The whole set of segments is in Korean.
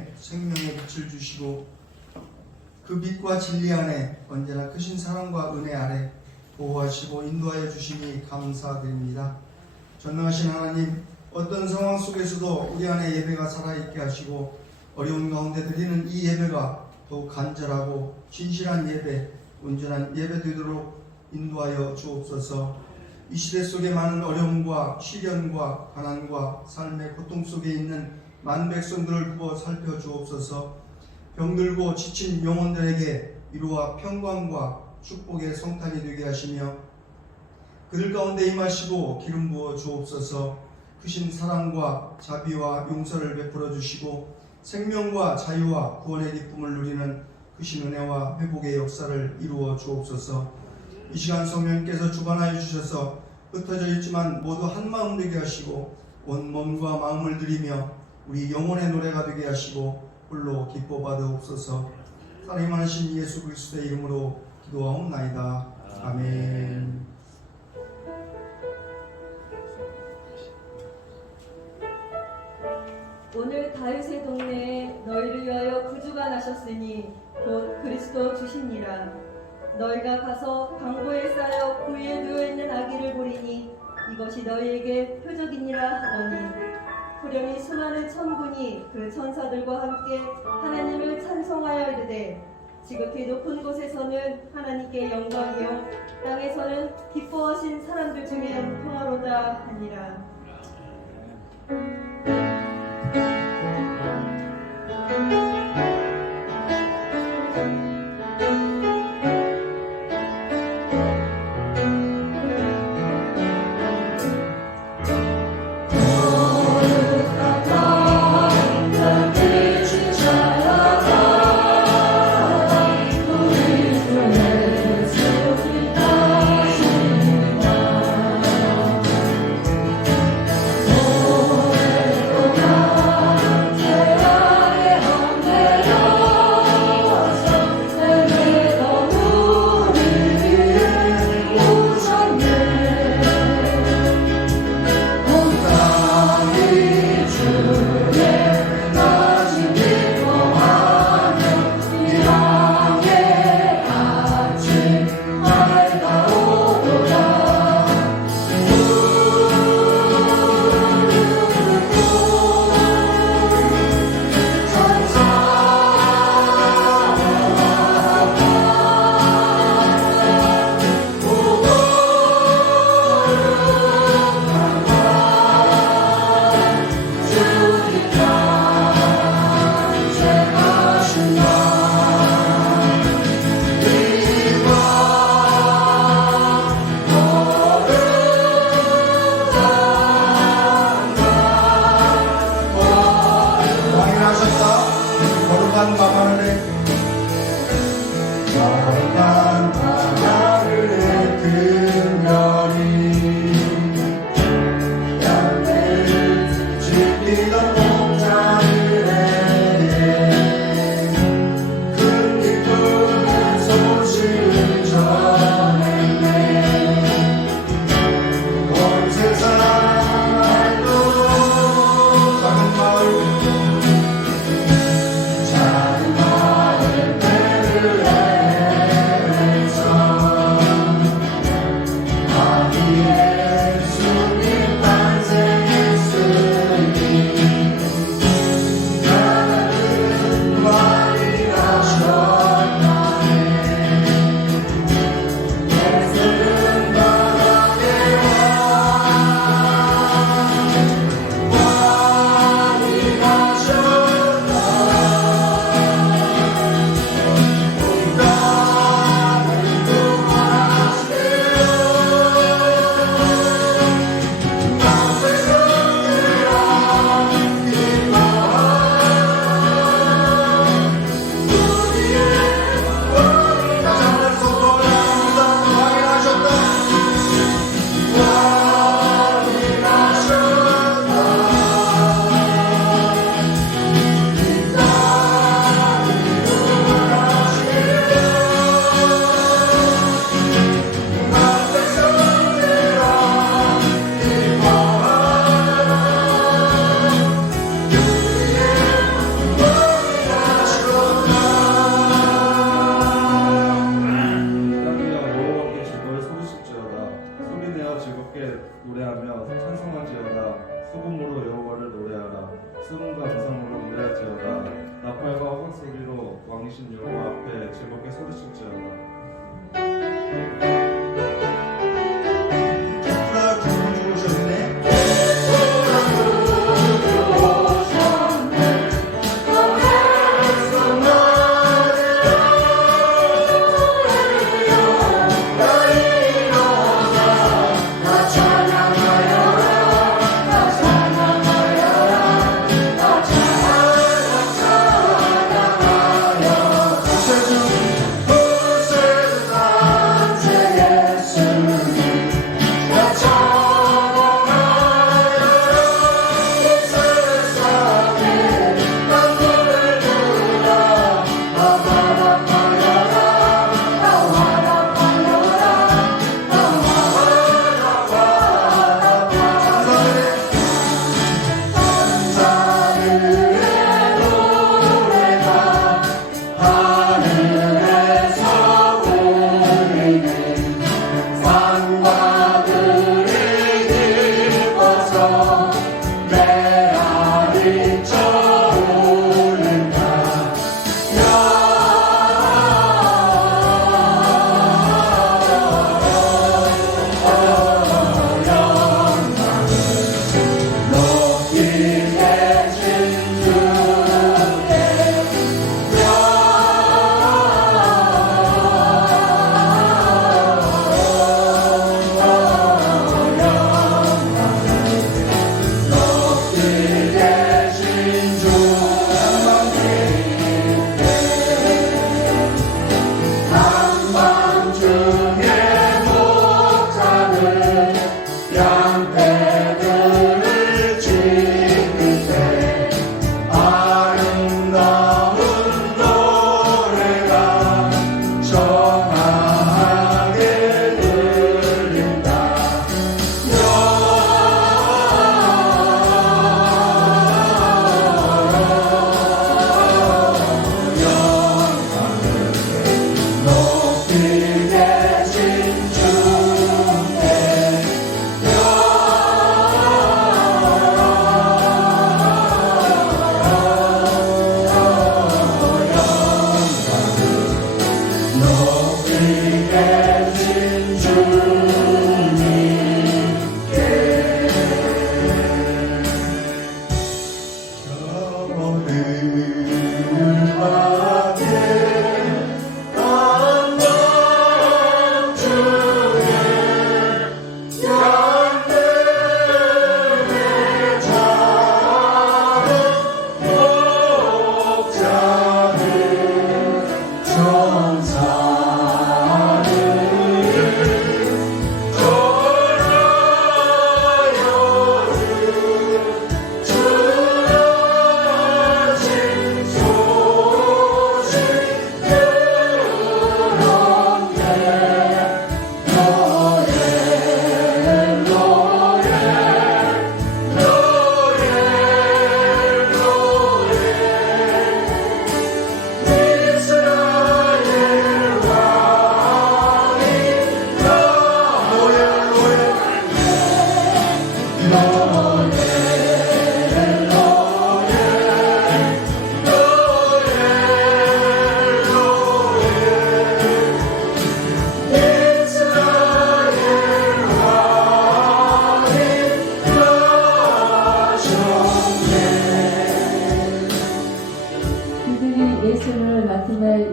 땅에 생명의 빛을 주시고 그 빛과 진리 안에 언제나 크신 사랑과 은혜 아래 보호하시고 인도하여 주시니 감사드립니다. 전능하신 하나님, 어떤 상황 속에서도 우리 안에 예배가 살아있게 하시고 어려운 가운데 드리는 이 예배가 더욱 간절하고 진실한 예배, 온전한 예배 되도록 인도하여 주옵소서. 이 시대 속에 많은 어려움과 시련과 가난과 삶의 고통 속에 있는 많은 백성들을 두어 살펴주옵소서. 병들고 지친 영혼들에게 위로와 평강과 축복의 성탄이 되게 하시며 그들 가운데 임하시고 기름 부어 주옵소서. 크신 사랑과 자비와 용서를 베풀어 주시고 생명과 자유와 구원의 기쁨을 누리는 크신 은혜와 회복의 역사를 이루어 주옵소서. 이 시간 성령님께서 주관하여 주셔서 흩어져 있지만 모두 한마음 되게 하시고 온 몸과 마음을 드리며 우리 영혼의 노래가 되게 하시고 홀로 기뻐 받으옵소서. 하나님 하신 예수 그리스도의 이름으로 기도하옵나이다. 아멘. 오늘 다윗의 동네에 너희를 위하여 구주가 나셨으니 곧 그리스도 주시니라. 너희가 가서 강보에 쌓여 그 위에 누워있는 아기를 보리니 이것이 너희에게 표적이니라 하더니 후련히 수많은 천군이 그 천사들과 함께 하나님을 찬송하여 이르되 지극히 높은 곳에서는 하나님께 영광이요 땅에서는 기뻐하신 사람들 중에 평화로다 하니라. 소리칠지어다. 프라 두분 죽으셨네.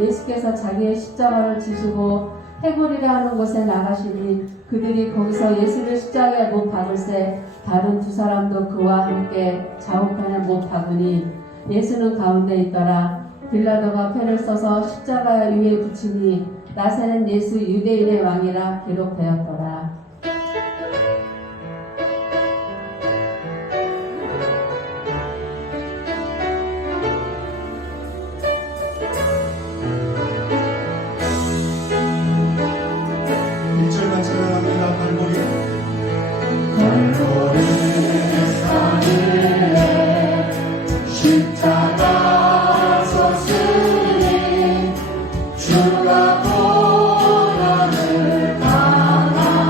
예수께서 자기의 십자가를 지시고 해골이라 하는 곳에 나가시니 그들이 거기서 예수를 십자가에 못 박을새 다른 두 사람도 그와 함께 자욱하여 못 박으니 예수는 가운데 있더라. 빌라도가 패를 써서 십자가 위에 붙이니 나사렛 예수 유대인의 왕이라 기록되었더라. 주가 고난을 당하시고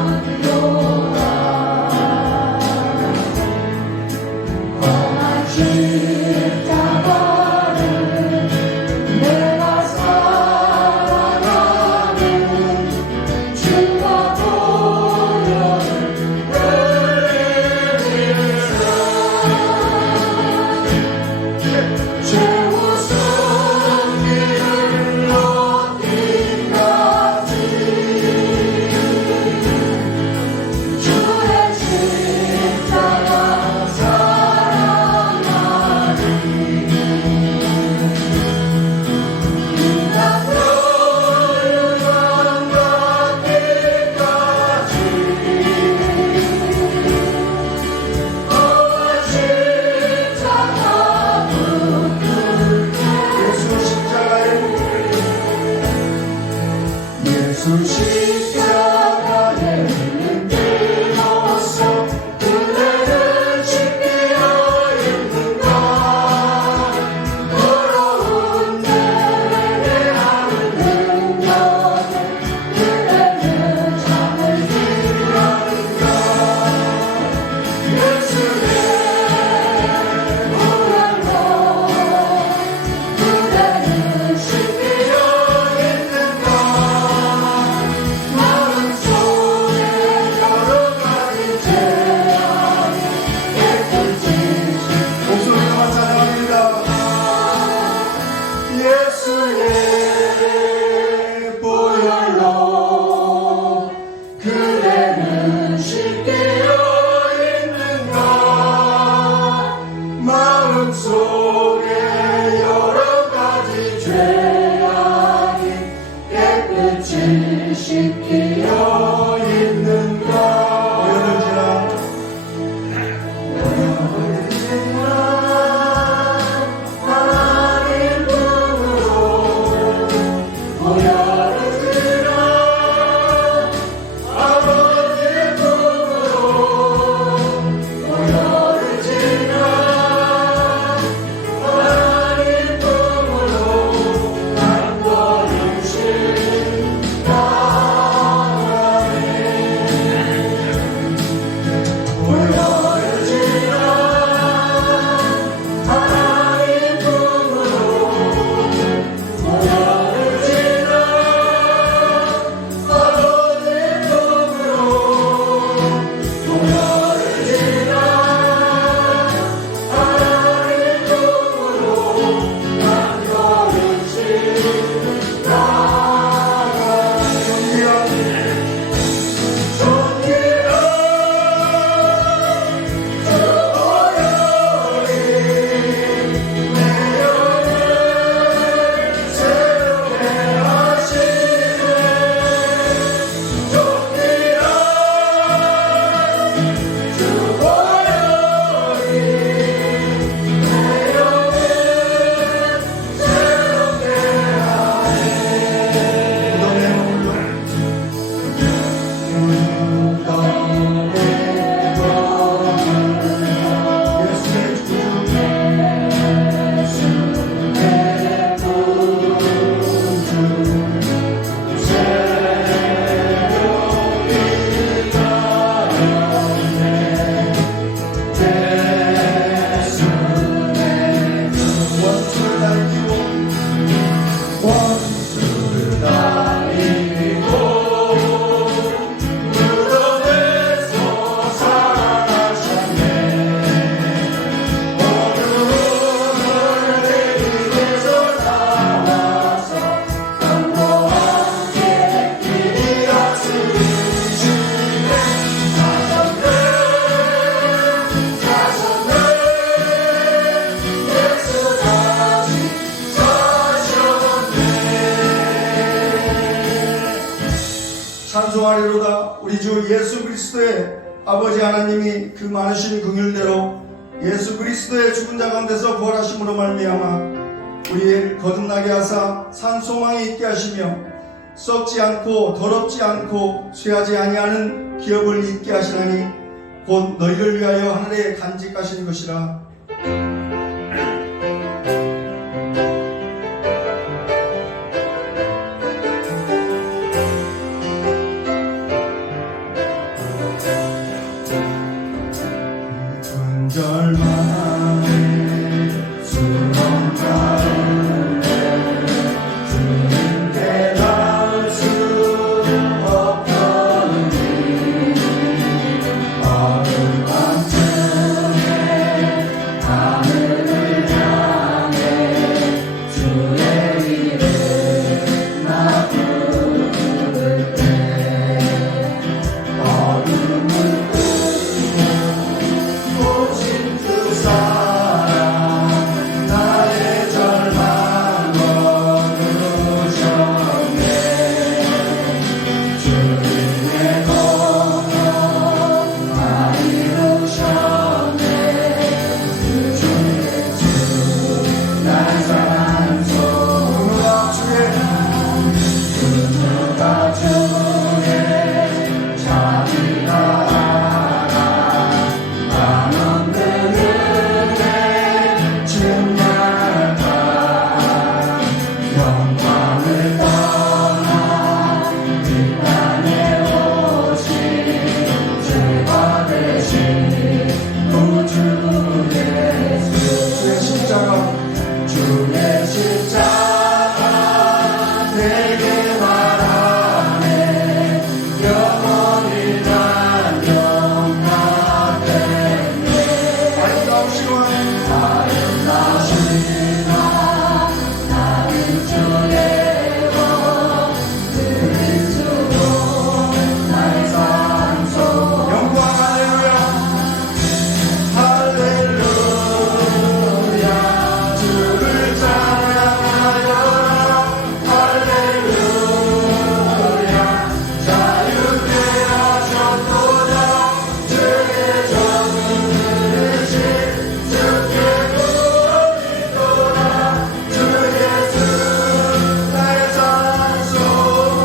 찬송하리로다. 우리 주 예수 그리스도의 아버지 하나님이 그 많으신 긍휼대로 예수 그리스도의 죽은 자 가운데서 부활하심으로 말미암아 우리를 거듭나게 하사 산 소망이 있게 하시며 썩지 않고 더럽지 않고 쇠하지 아니하는 기업을 잊게 하시나니 곧 너희를 위하여 하늘에 간직하신 것이라. 절망에 수렁 가운데 주님께 닿을 수 없더니 어둠 밤중에 하늘을 향해 주의 이름 나 부를 때 어둠을 오신 주 사랑 나의 절망 거두셨네. 주님의 공로 다 이루셨네. 그 주의 주 날 산소 누가 주의 자비가 주의 십자가 내게 말하네. 영원히 난 용납했네. 아름다우시나 나는 주의 복 그리스도 나의 산소. 영광 할렐루야 할렐루야. 주를 찬양하여라 할렐루야. 자유케 하셨도다. 주의 정은 그릇이 주께 구원이도다. 주 예수 나의 산소.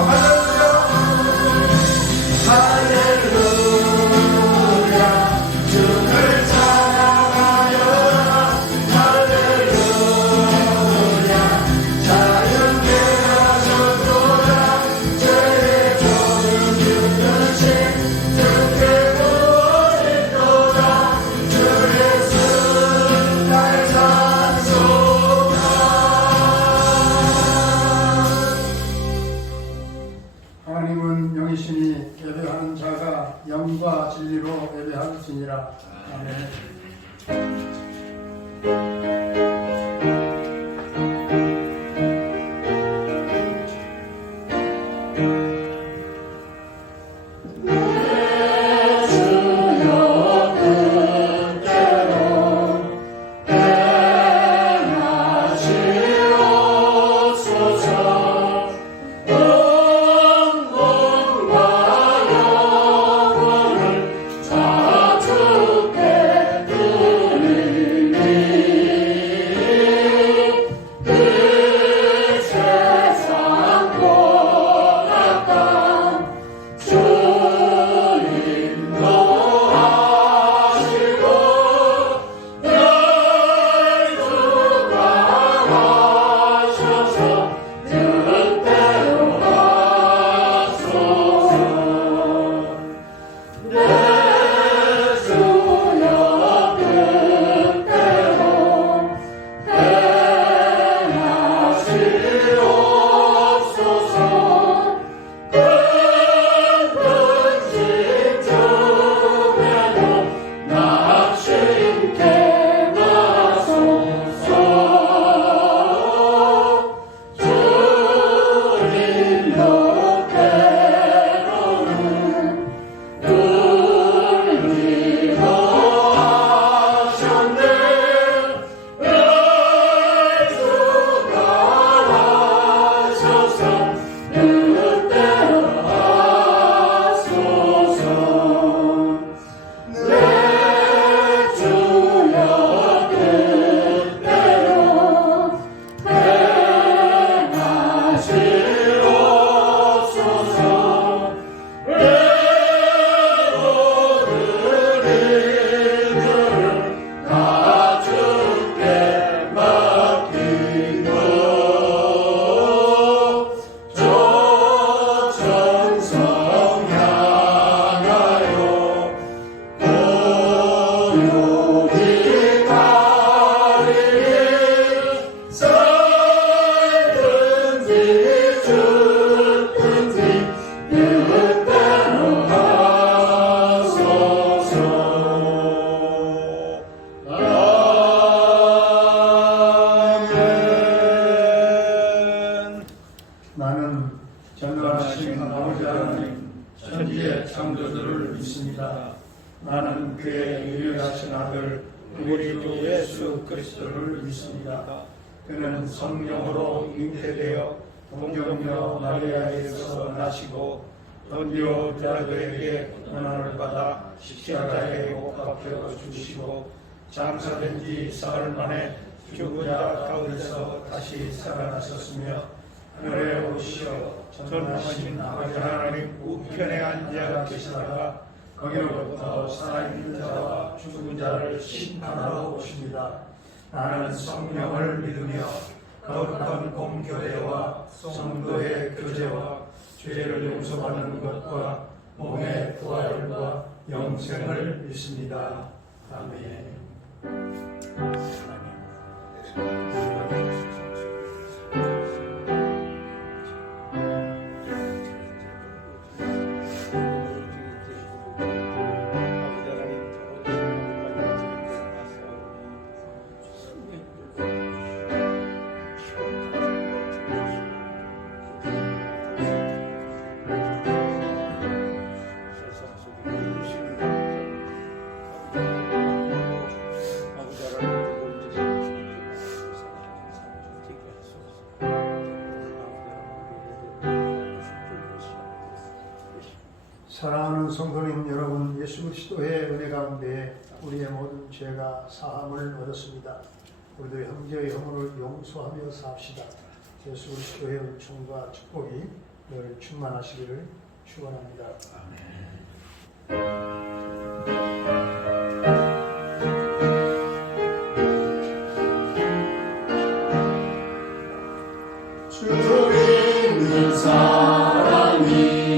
할렐루야 할렐루야. 주를 찬양하여라 할렐루야. 자유케 하셨도다. 주의 종은 그릇이 주께 구원이도다. 주 예수 나의 산소가. 하나님은 영이시니 예배하는 자가 영과 진리로 예배할지니라. 아멘. 영광과 영광을 다 주께 믿습니다. 나는 그의 유일하신 아들 우리 주 예수 그리스도를 믿습니다. 그는 성령으로 잉태되어 동정녀 마리아에게서 나시고 본디오 빌라도에게 고난을 받아 십자가에 못 박혀 죽으시고 장사된 지 사흘 만에 죽은 자 가운데서 다시 살아나셨으며 하늘에 오시어 전하신 아버지 하나님 우편에 앉아 계시다가 거기로부터 살아있는 자와 죽은 자를 심판하러 오십니다. 나는 성령을 믿으며 거룩한 공교회와 성도의 교제와 죄를 용서받는 것과 몸의 부활과 영생을 믿습니다. 아멘. 사랑하는 성도님 여러분, 예수 그리스도의 은혜 가운데 우리의 모든 죄가 사함을 얻었습니다. 우리도 형제의 허물을 용서하며 삽시다. 예수 그리스도의 은총과 축복이 늘 충만하시기를 축원합니다. 주를 믿는 사람이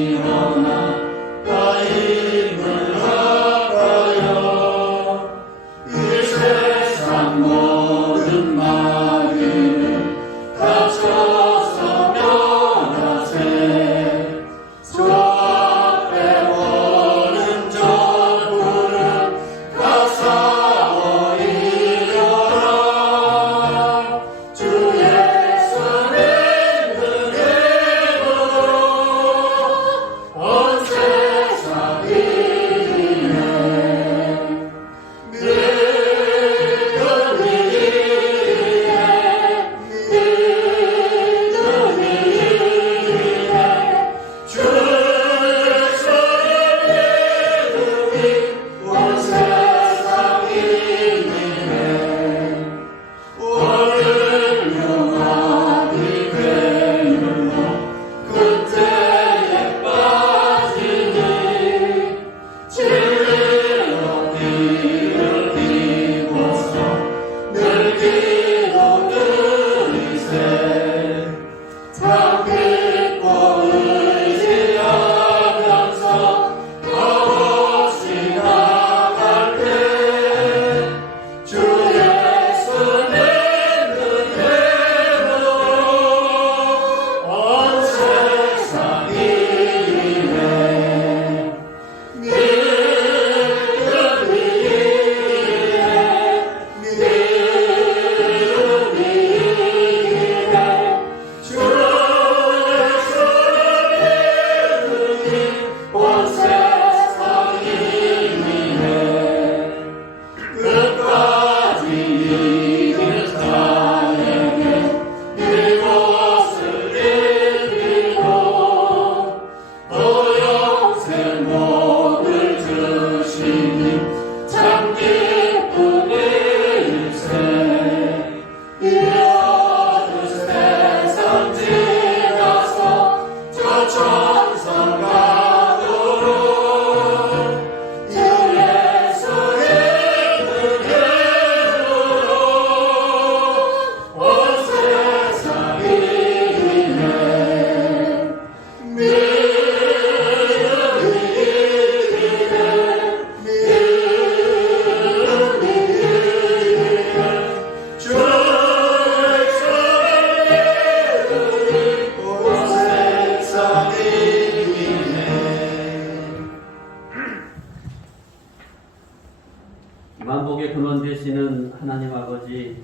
만복의 근원 되시는 하나님 아버지,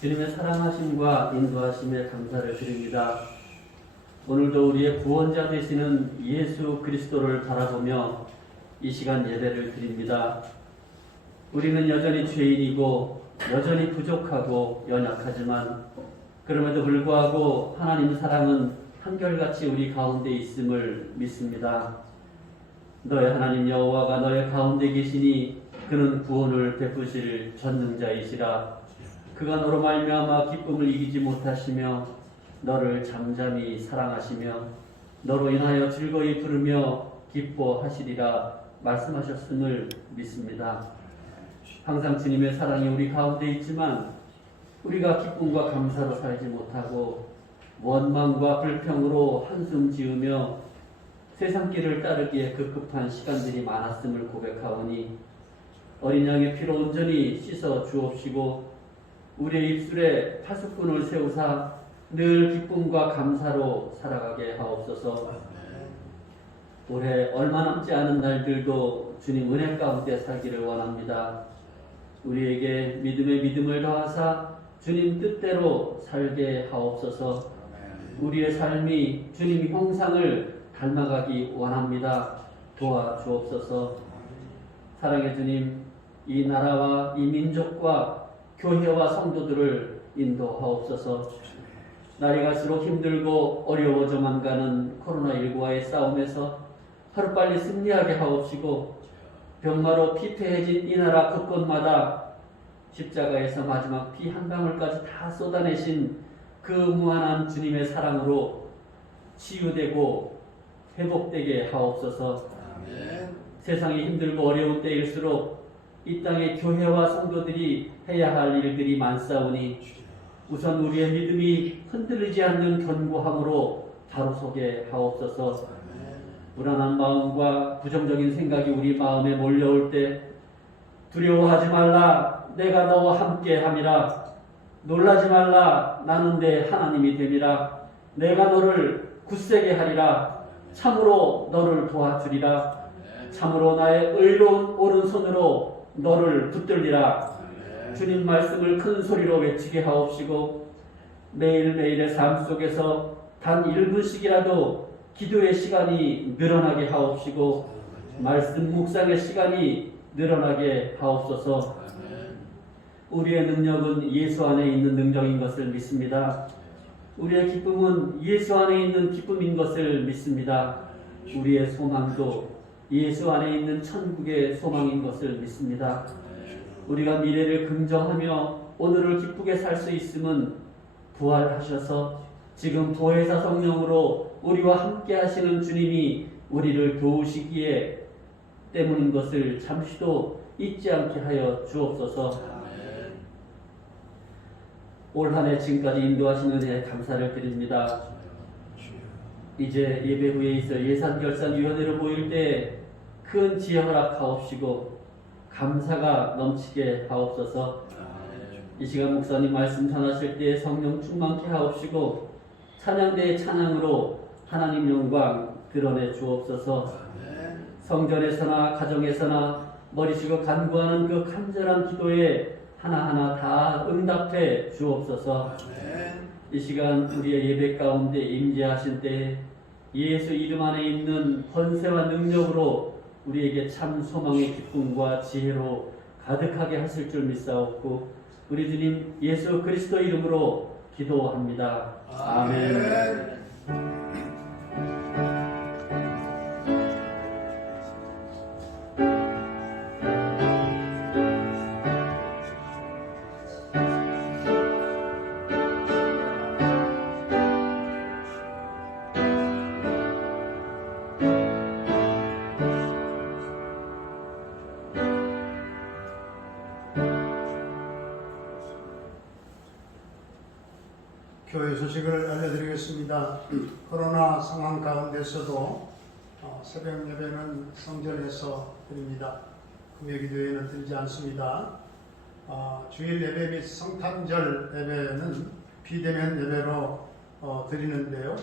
주님의 사랑하심과 인도하심에 감사를 드립니다. 오늘도 우리의 구원자 되시는 예수 그리스도를 바라보며 이 시간 예배를 드립니다. 우리는 여전히 죄인이고 여전히 부족하고 연약하지만 그럼에도 불구하고 하나님 사랑은 한결같이 우리 가운데 있음을 믿습니다. 너의 하나님 여호와가 너의 가운데 계시니 그는 구원을 베푸실 전능자이시라. 그가 너로 말미암아 기쁨을 이기지 못하시며 너를 잠잠히 사랑하시며 너로 인하여 즐거이 부르며 기뻐하시리라 말씀하셨음을 믿습니다. 항상 주님의 사랑이 우리 가운데 있지만 우리가 기쁨과 감사로 살지 못하고 원망과 불평으로 한숨 지으며 세상 길을 따르기에 급급한 시간들이 많았음을 고백하오니 어린 양의 피로 온전히 씻어 주옵시고 우리의 입술에 파수꾼을 세우사 늘 기쁨과 감사로 살아가게 하옵소서. 올해 얼마 남지 않은 날들도 주님 은혜 가운데 살기를 원합니다. 우리에게 믿음의 믿음을 더하사 주님 뜻대로 살게 하옵소서. 우리의 삶이 주님 형상을 닮아가기 원합니다. 도와주옵소서. 사랑의 주님, 이 나라와 이 민족과 교회와 성도들을 인도하옵소서. 날이 갈수록 힘들고 어려워져만 가는 코로나19와의 싸움에서 하루빨리 승리하게 하옵시고 병마로 피폐해진 이 나라 곳곳마다 십자가에서 마지막 피 한 방울까지 다 쏟아내신 그 무한한 주님의 사랑으로 치유되고 회복되게 하옵소서. 세상이 힘들고 어려운 때일수록 이 땅의 교회와 성도들이 해야 할 일들이 많사오니 우선 우리의 믿음이 흔들리지 않는 견고함으로 바로 서게 하옵소서. 불안한 마음과 부정적인 생각이 우리 마음에 몰려올 때 두려워하지 말라, 내가 너와 함께 함이라. 놀라지 말라, 나는 내 하나님이 됨이라. 내가 너를 굳세게 하리라. 참으로 너를 도와주리라. 참으로 나의 의로운 오른손으로 너를 붙들리라. 주님 말씀을 큰 소리로 외치게 하옵시고 매일매일의 삶 속에서 단 1분씩이라도 기도의 시간이 늘어나게 하옵시고 말씀 묵상의 시간이 늘어나게 하옵소서. 우리의 능력은 예수 안에 있는 능력인 것을 믿습니다. 우리의 기쁨은 예수 안에 있는 기쁨인 것을 믿습니다. 우리의 소망도 예수 안에 있는 천국의 소망인 것을 믿습니다. 우리가 미래를 긍정하며 오늘을 기쁘게 살 수 있음은 부활하셔서 지금 보혜사 성령으로 우리와 함께 하시는 주님이 우리를 도우시기에 때문인 것을 잠시도 잊지 않게 하여 주옵소서. 올 한 해 지금까지 인도하신 은혜에 감사를 드립니다. 이제 예배 후에 있을 예산결산위원회를 모일 때 큰 지혜 허락하옵시고 감사가 넘치게 하옵소서. 이 시간 목사님 말씀 전하실 때 성령 충만케 하옵시고 찬양대의 찬양으로 하나님 영광 드러내 주옵소서. 성전에서나 가정에서나 머리쉬고 간구하는 그 간절한 기도에 하나하나 다 응답해 주옵소서. 이 시간 우리의 예배 가운데 임재하신 때 예수 이름 안에 있는 권세와 능력으로 우리에게 참 소망의 기쁨과 지혜로 가득하게 하실 줄 믿사옵고 우리 주님 예수 그리스도 이름으로 기도합니다. 아멘. 교회 소식을 알려드리겠습니다. 코로나 상황 가운데서도 새벽 예배는 성전에서 드립니다. 금요 기도회는 드리지 않습니다. 주일 예배 및 성탄절 예배는 비대면 예배로 드리는데요.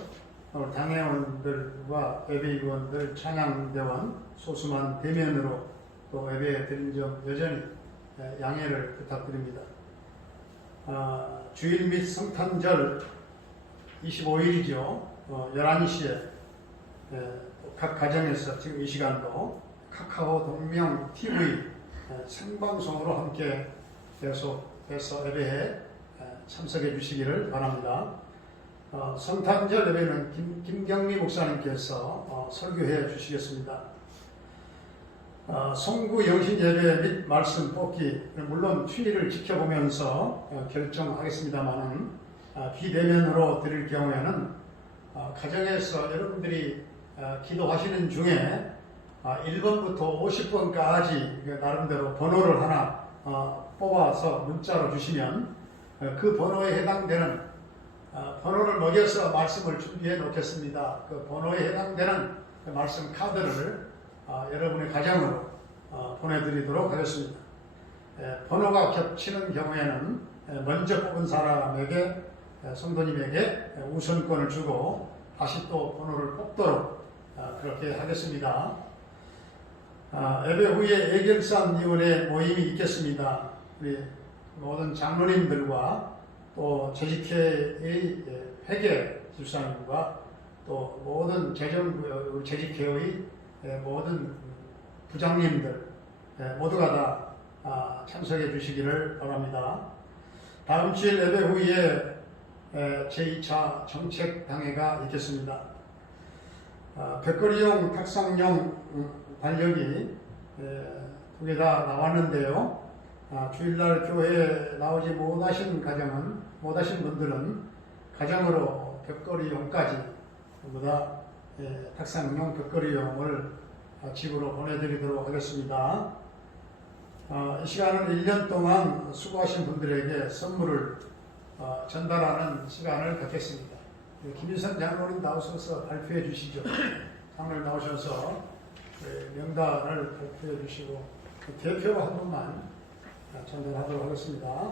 당회원들과 예배위원들, 찬양대원 소수만 대면으로 또 예배 드린 점 여전히 양해를 부탁드립니다. 주일 및 성탄절 25일이죠. 11시에 각 가정에서 지금 이 시간도 카카오 동명 TV 생방송으로 함께 계속해서 예배에 참석해 주시기를 바랍니다. 성탄절 예배는 김경미 목사님께서 설교해 주시겠습니다. 송구 영신 예배 및 말씀 뽑기 물론 추이를 지켜보면서 결정하겠습니다만은 비대면으로 드릴 경우에는 가정에서 여러분들이 기도하시는 중에 1번부터 50번까지 나름대로 번호를 하나 뽑아서 문자로 주시면 그 번호에 해당되는 번호를 먹여서 말씀을 준비해 놓겠습니다. 그 번호에 해당되는 말씀 카드를 여러분의 가정으로 보내드리도록 하겠습니다. 번호가 겹치는 경우에는 먼저 뽑은 사람에게 성도님에게 우선권을 주고 다시 또 번호를 뽑도록 그렇게 하겠습니다. 예배 후에 예결산위원회 모임이 있겠습니다. 우리 모든 장로님들과 또 재직회의 회계 집사님과 또 모든 재직회의 모든 부장님들 모두가 다 참석해 주시기를 바랍니다. 다음 주일 예배 후에 제2차 정책당회가 있겠습니다. 벽걸이용, 탁상용 달력이 두 개 다 나왔는데요. 주일날 교회에 나오지 못하신 분들은 가정으로 벽걸이용까지 전부 다 탁상용 벽걸이용을 집으로 보내드리도록 하겠습니다. 이 시간은 1년 동안 수고하신 분들에게 선물을 전달하는 시간을 갖겠습니다. 김유선 장로님 나오셔서 발표해 주시죠. 장로님 나오셔서 명단을 발표해 주시고 대표로 한 분만 전달하도록 하겠습니다.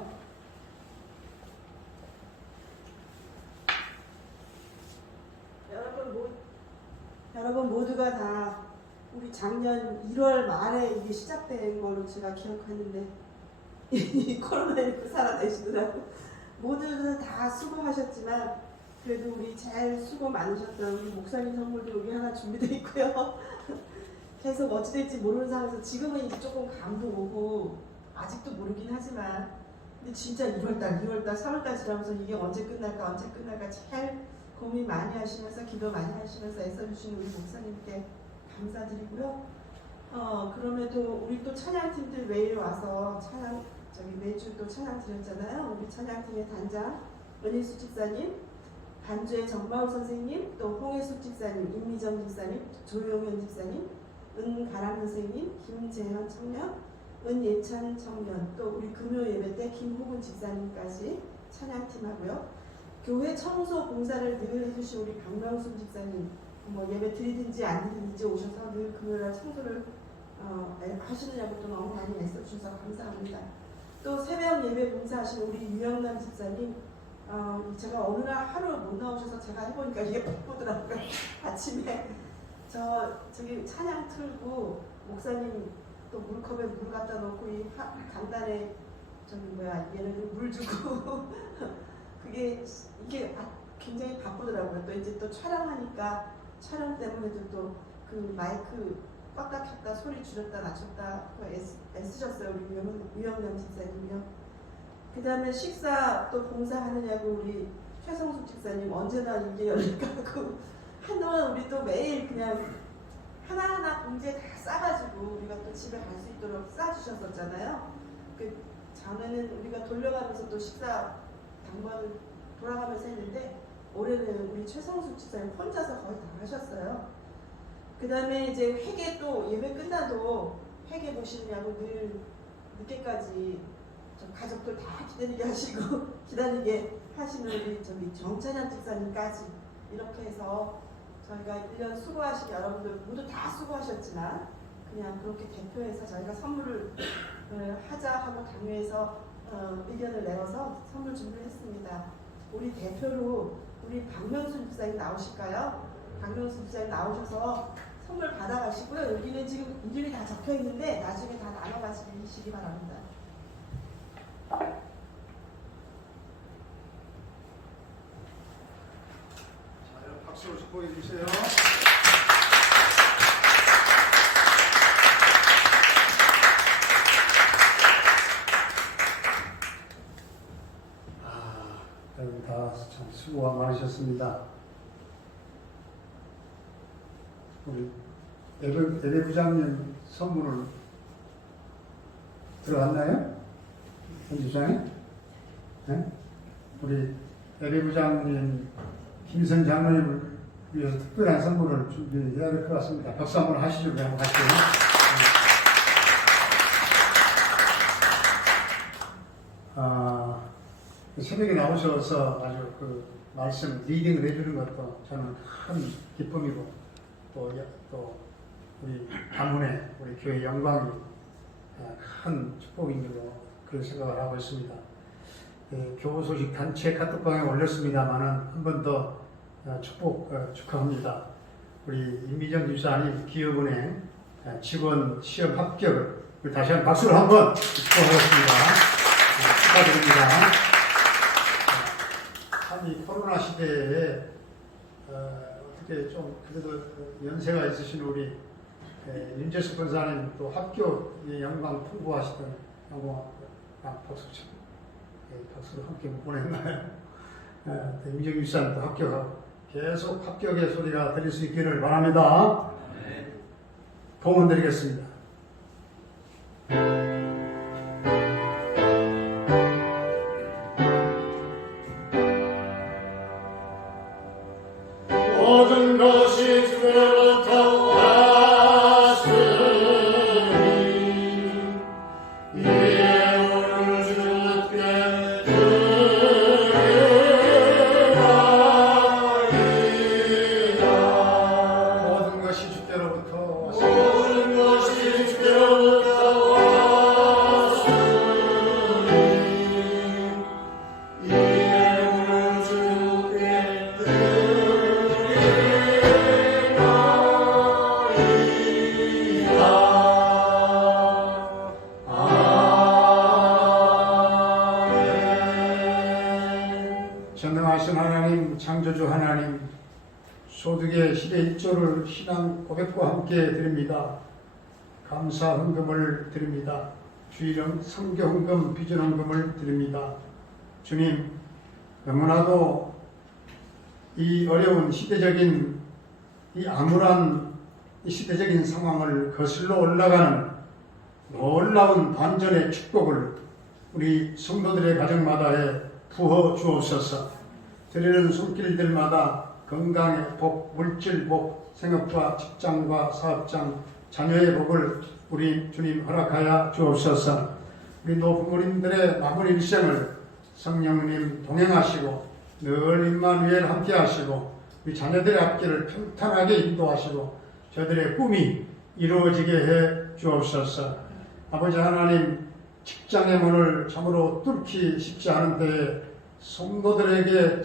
여러분 모두가 다 우리 작년 1월 말에 이게 시작된 걸로 제가 기억하는데 이 코로나19 살아내시더라고. 모두들 다 수고하셨지만 그래도 우리 제일 수고 많으셨던 우리 목사님 선물도 여기 하나 준비되어 있고요. 계속 어찌 될지 모르는 상황에서 지금은 이제 조금 감도 오고 아직도 모르긴 하지만 근데 진짜 1월달, 2월달, 3월달 지나면서 이게 언제 끝날까 제일 고민 많이 하시면서 기도 많이 하시면서 애써주시는 우리 목사님께 감사드리고요. 그럼에도 우리 또 찬양팀들 매일 와서 매주 또 찬양 드렸잖아요. 우리 찬양팀의 단장 은희수 집사님, 반주의 정마울 선생님, 또 홍혜숙 집사님, 임미정 집사님, 조용현 집사님, 은가람 선생님, 김재현 청년, 은예찬 청년, 또 우리 금요 예배 때 김호근 집사님까지 찬양팀하고요. 교회 청소 공사를 늘 해주신 우리 박명순 집사님, 예배 드리든지 안 드리든지 오셔서 늘 금요일날 청소를 하시느냐고 또 너무 많이 애써주셔서 감사합니다. 또 새벽 예배 봉사하신 우리 유영남 집사님, 제가 어느 날 하루 못 나오셔서 제가 해보니까 이게 바쁘더라고요. 아침에 저기 찬양 틀고 목사님 또 물컵에 물 갖다 놓고 이 간단에 얘는 물 주고 이게 굉장히 바쁘더라고요. 또 이제 또 촬영하니까 촬영 때문에도 또 그 마이크 껐다 켰다 소리 줄였다 낮췄다 애쓰셨어요. 우리 유영남 집사님이요. 그 다음에 식사 또 봉사하느냐고 우리 최성숙 집사님 언제나 이게 열릴까 하고 한동안 우리 또 매일 그냥 하나하나 봉지에 다 싸가지고 우리가 또 집에 갈 수 있도록 싸주셨었잖아요. 그 전에는 우리가 돌려가면서 또 식사 당번을 돌아가면서 했는데 올해는 우리 최성숙 집사님 혼자서 거의 다 하셨어요. 그 다음에 이제 회계 또 예배 끝나도 회계 보시느냐고 늘 늦게까지 가족들 다 기다리게 하시는 우리 정찬현 집사님까지 이렇게 해서 저희가 1년 수고하신 여러분들 모두 다 수고하셨지만 그냥 그렇게 대표해서 저희가 선물을 하자 하고 당회에서 의견을 내어서 선물 준비를 했습니다. 우리 대표로 우리 박명순 집사님 나오실까요? 박명순 집사님 나오셔서 선물 받아가시고요. 여기는 지금 이름이 다 적혀 있는데 나중에 다 나눠 가시기 바랍니다. 박수로 축복해 주세요. 수고 많으셨습니다. 우리 예배 부장님 선물을 들어갔나요? 현주장에? 네? 우리 예배 부장님 김선 장로님을 위해서 특별한 선물을 준비해야 될 것 같습니다. 박수 한번 하시죠. 한번 같이. 새벽에 나오셔서 아주 그 말씀 리딩을 해주는 것도 저는 큰 기쁨이고 또 우리 가문의 우리 교회 영광이 큰 축복인 걸로 그런 생각을 하고 있습니다. 교우 소식 단체 카톡방에 올렸습니다만은 한 번 더 축하합니다. 우리 임미정 집사님 기업은행 직원 시험 합격을 다시 한번 박수를 한번 축하하겠습니다. 축하드립니다. 참 이 코로나 시대에 어떻게 좀 그래도 연세가 있으신 우리 윤재석 권사님 또 학교의 영광 풍부하시던 박수 참 박수를 함께 못 보냈나요? 임정 유산도 합격하고 계속 합격의 소리가 들릴 수 있기를 바랍니다. 봉헌 드리겠습니다. 모든 것이 주로부터 왔으니 이에 오늘 주께 드리나이다. 모든 것이 주께로부터 왔습니다. 모든 것이 주로부터 왔으니 이에 오늘 주께 전능하신 하나님, 창조주 하나님, 소득의 10의 1조를 신앙 고백과 함께 드립니다. 감사 헌금을 드립니다. 주일은 선교 헌금, 비전 헌금을 드립니다. 주님, 너무나도 이 어려운 시대적인 이 암울한 이 시대적인 상황을 거슬러 올라가는 놀라운 반전의 축복을 우리 성도들의 가정마다에 부어 주옵소서. 드리는 손길들마다 건강의 복, 물질 복, 생업과 직장과 사업장, 자녀의 복을 우리 주님 허락하여 주옵소서. 우리 노부모님들의 남은 일생을 성령님 동행하시고 늘 임마누엘 함께 하시고 우리 자녀들의 앞길을 평탄하게 인도하시고 저들의 꿈이 이루어지게 해 주옵소서. 아버지 하나님, 직장의 문을 참으로 뚫기 쉽지 않은 때에 성도들에게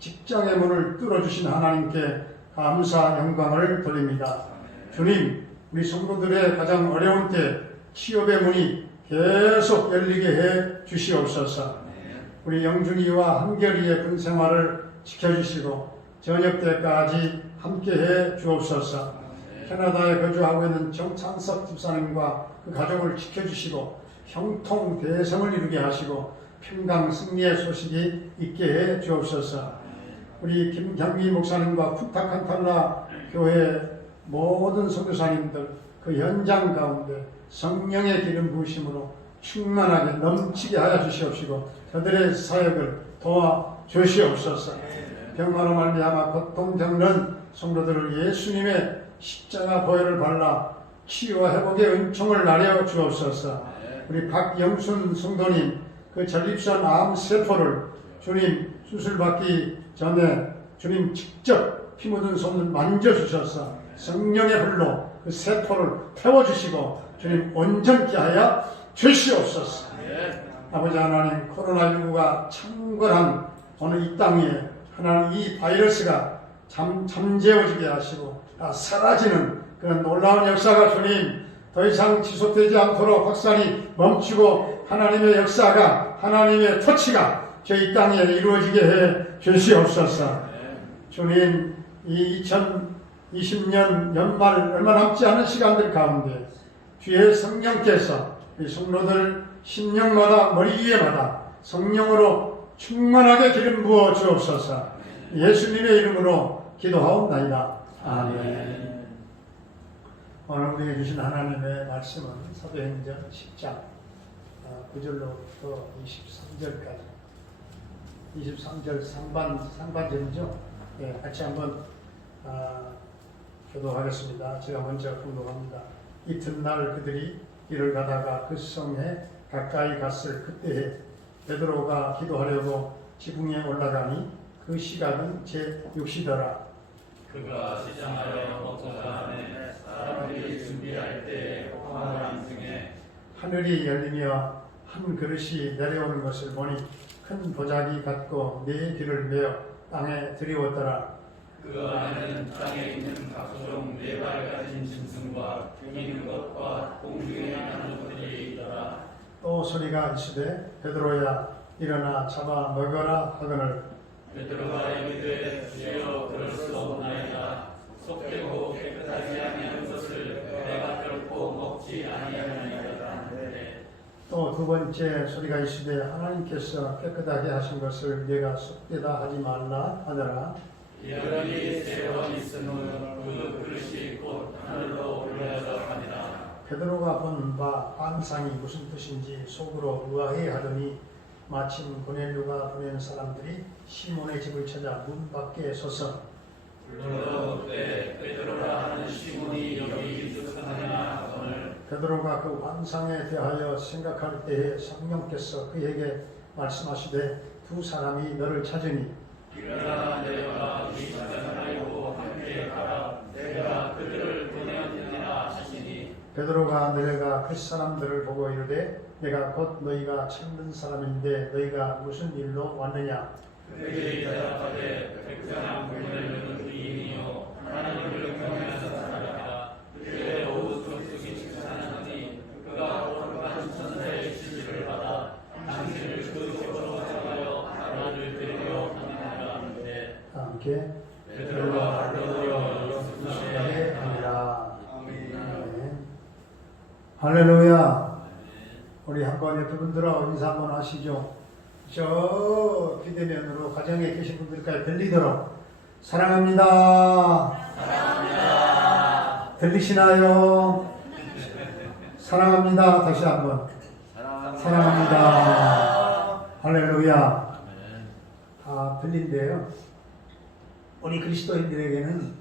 직장의 문을 뚫어주신 하나님께 감사 영광을 돌립니다. 주님, 우리 성도들의 가장 어려운 때 취업의 문이 계속 열리게 해 주시옵소서. 우리 영준이와 한결이의 군생활을 지켜주시고 저녁 때까지 함께해 주옵소서. 캐나다에 거주하고 있는 정창석 집사님과 그 가족을 지켜주시고 형통 대성을 이루게 하시고 평강 승리의 소식이 있게 해 주옵소서. 우리 김경미 목사님과 푸타칸탈라 교회 모든 선교사님들 그 현장 가운데 성령의 기름 부으심으로 충만하게 넘치게 하여 주시옵시고 저들의 사역을 도와 주시옵소서. 병마로 말미암아 고통 겪는 성도들을 예수님의 십자가 보혈을 발라 치유와 회복의 은총을 나려 주옵소서. 우리 박영순 성도님 그 전립선 암 세포를 주님 수술받기 전에 주님 직접 피 묻은 손을 만져주셔서 성령의 불로 그 세포를 태워주시고 주님 온전케 하여 주시옵소서. 아버지 하나님, 코로나19가 창궐한 오늘 이 땅에 하나님 이 바이러스가 잠재워지게 하시고 사라지는 그런 놀라운 역사가 주님 더 이상 지속되지 않도록 확산이 멈추고 하나님의 역사가 하나님의 터치가 저희 땅에 이루어지게 해 주시옵소서. 주님, 이 2020년 연말 얼마 남지 않은 시간들 가운데 주의 성령께서 이 성도들 심령마다 머리 위에마다 성령으로 충만하게 기름 부어 주옵소서. 예수님의 이름으로 기도하옵나이다. 아멘. 오늘 우리에게 주신 하나님의 말씀은 사도행전 10장 9절로부터 23절까지 23절 상반절이죠. 네, 같이 한번 교도하겠습니다. 제가 먼저 공독합니다. 이튿날 그들이 길을 가다가 그 성에 가까이 갔을 그때에 베드로가 기도하려고 지붕에 올라가니 그 시각은 제6시더라. 그가 시장하여 먹고자 하네 사람들이 준비할 때 화관 중에 하늘이 열리며 한 그릇이 내려오는 것을 보니 큰 보자기 같고 네 귀를 메어 땅에 들이웠더라. 그 안에는 땅에 있는 각종 네 발 가진 짐승과 기는 것과 공중에 나는 것들이 있더라. 또 소리가 있으되 베드로야 일어나 잡아 먹어라 하거늘 베드로가 이르되 주여 그럴 수 없나이다. 속되고 깨끗하지 아니한 것을 내가 결코 먹지 아니하나이다. 또 두 번째 소리가 있으되 하나님께서 깨끗하게 하신 것을 내가 속되다 하지 말라 하더라. 여전히 세 번 있으므로 그 그릇이 곧 하늘로 올려져 가니라. 베드로가 본 바 환상이 무슨 뜻인지 속으로 의아해하더니 마침 고넬료가 보낸 사람들이 시몬의 집을 찾아 문 밖에 서서 불러오되 베드로라 하는 시몬이 여기 있으느냐 하거늘 베드로가 그 환상에 대하여 생각할 때에 성령께서 그에게 말씀하시되 두 사람이 너를 찾으니 일어나 내려가 이 사람들과 함께 가라. 내가 그들을 보내었느니라 하시니 베드로가 내려가 그 사람들을 보고 이르되 내가 곧 너희가 찾는 사람인데 너희가 무슨 일로 왔느냐. 그들이 대답하되 백성한 고넬료는 이인이요 하나님을 경외하는 사람이라. 그의 오후 전투기 식사하니 그가 오르간 천사의 지시를 받아 당신을 그 집으로 데려가여 나라를 데리려 하느니라 하는데 함께 베드로가 불러들여 시간에 아니라. 아멘. 할렐루야. 우리 한번 옆에 분들하고 인사 한번 하시죠. 저 비대면으로 가정에 계신 분들까지 들리도록 사랑합니다. 사랑합니다. 들리시나요? 사랑합니다. 다시 한번 사랑합니다. 할렐루야. 다 들린대요. 우리 그리스도인들에게는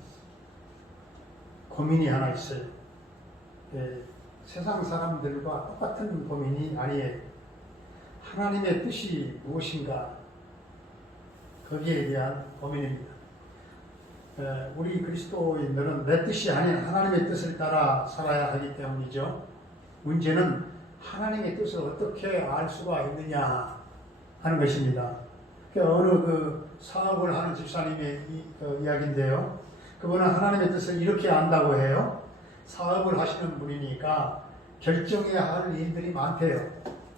고민이 하나 있어요. 세상 사람들과 똑같은 고민이 아니에요. 하나님의 뜻이 무엇인가? 거기에 대한 고민입니다. 우리 그리스도인들은 내 뜻이 아닌 하나님의 뜻을 따라 살아야 하기 때문이죠. 문제는 하나님의 뜻을 어떻게 알 수가 있느냐 하는 것입니다. 어느 사업을 하는 집사님의 이야기인데요. 그분은 하나님의 뜻을 이렇게 안다고 해요. 사업을 하시는 분이니까 결정해야 할 일들이 많대요.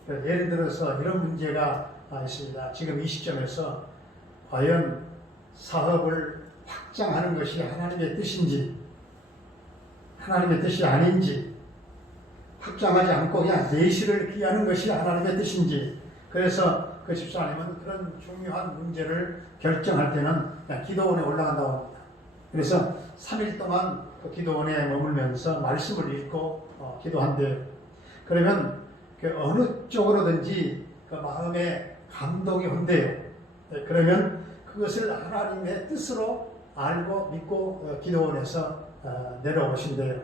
예를 들어서 이런 문제가 있습니다. 지금 이 시점에서 과연 사업을 확장하는 것이 하나님의 뜻인지 하나님의 뜻이 아닌지, 확장하지 않고 그냥 내실을 피하는 것이 하나님의 뜻인지. 그래서 그 집사님은 그런 중요한 문제를 결정할 때는 그냥 기도원에 올라간다고 합니다. 그래서 3일 동안 그 기도원에 머물면서 말씀을 읽고 기도한대요. 그러면 그 어느 쪽으로든지 그 마음에 감동이 온대요. 그러면 그것을 하나님의 뜻으로 알고 믿고 기도원에서 내려오신대요.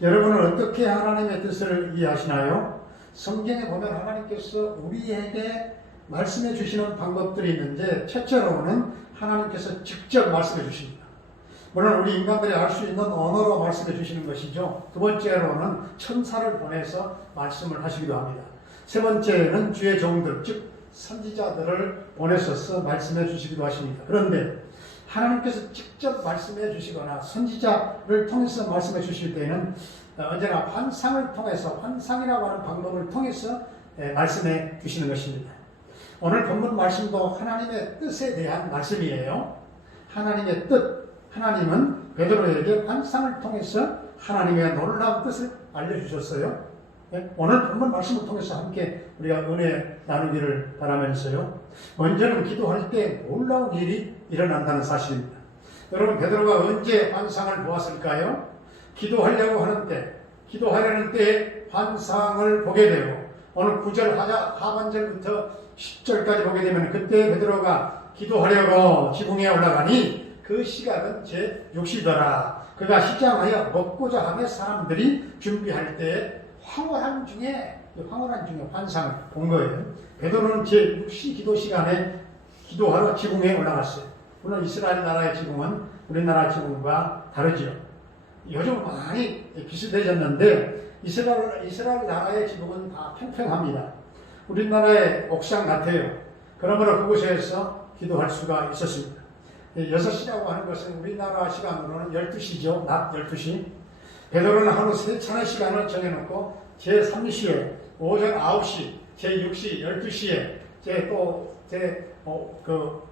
여러분은 어떻게 하나님의 뜻을 이해하시나요? 성경에 보면 하나님께서 우리에게 말씀해 주시는 방법들이 있는데, 첫째로는 하나님께서 직접 말씀해 주십니다. 물론 우리 인간들이 알 수 있는 언어로 말씀해 주시는 것이죠. 두 번째로는 천사를 보내서 말씀을 하시기도 합니다. 세 번째는 주의 종들, 즉 선지자들을 보내셔서 말씀해 주시기도 하십니다. 그런데 하나님께서 직접 말씀해 주시거나 선지자를 통해서 말씀해 주실 때는 언제나 환상을 통해서, 환상이라고 하는 방법을 통해서 말씀해 주시는 것입니다. 오늘 본문 말씀도 하나님의 뜻에 대한 말씀이에요. 하나님의 뜻, 하나님은 베드로에게 환상을 통해서 하나님의 놀라운 뜻을 알려주셨어요. 오늘 본문 말씀을 통해서 함께 우리가 은혜 나누기를 바라면서요. 먼저는 기도할 때 놀라운 일이 일어난다는 사실입니다. 여러분, 베드로가 언제 환상을 보았을까요? 기도하려는 때에 환상을 보게 되고, 오늘 9절 하반절부터 10절까지 보게 되면 그때 베드로가 기도하려고 지붕에 올라가니 그 시각은 제6시더라. 그가 시장하여 먹고자 하며 사람들이 준비할 때 황홀한 중에 환상을 본 거예요. 베드로는 제6시 기도 시간에 기도하러 지붕에 올라갔어요. 물론 이스라엘 나라의 지붕은 우리나라 지붕과 다르죠. 요즘 많이 비슷해졌는데 이스라엘 나라의 지붕은 다 평평합니다. 우리나라의 옥상 같아요. 그러므로 그곳에서 기도할 수가 있었습니다. 6시라고 하는 것은 우리나라 시간으로는 12시죠. 낮 12시. 베드로는 하루 3차례 시간을 정해놓고 제3시에, 오전 9시, 제6시, 12시에,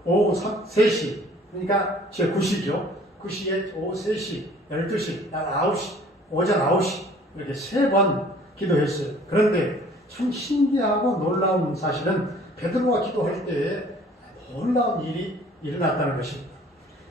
오후 3시, 그러니까 제9시죠. 9시에 오후 3시, 12시, 낮 9시, 오전 9시, 이렇게 3번 기도했어요. 그런데 참 신기하고 놀라운 사실은 베드로가 기도할 때에 놀라운 일이 일어났다는 것입니다.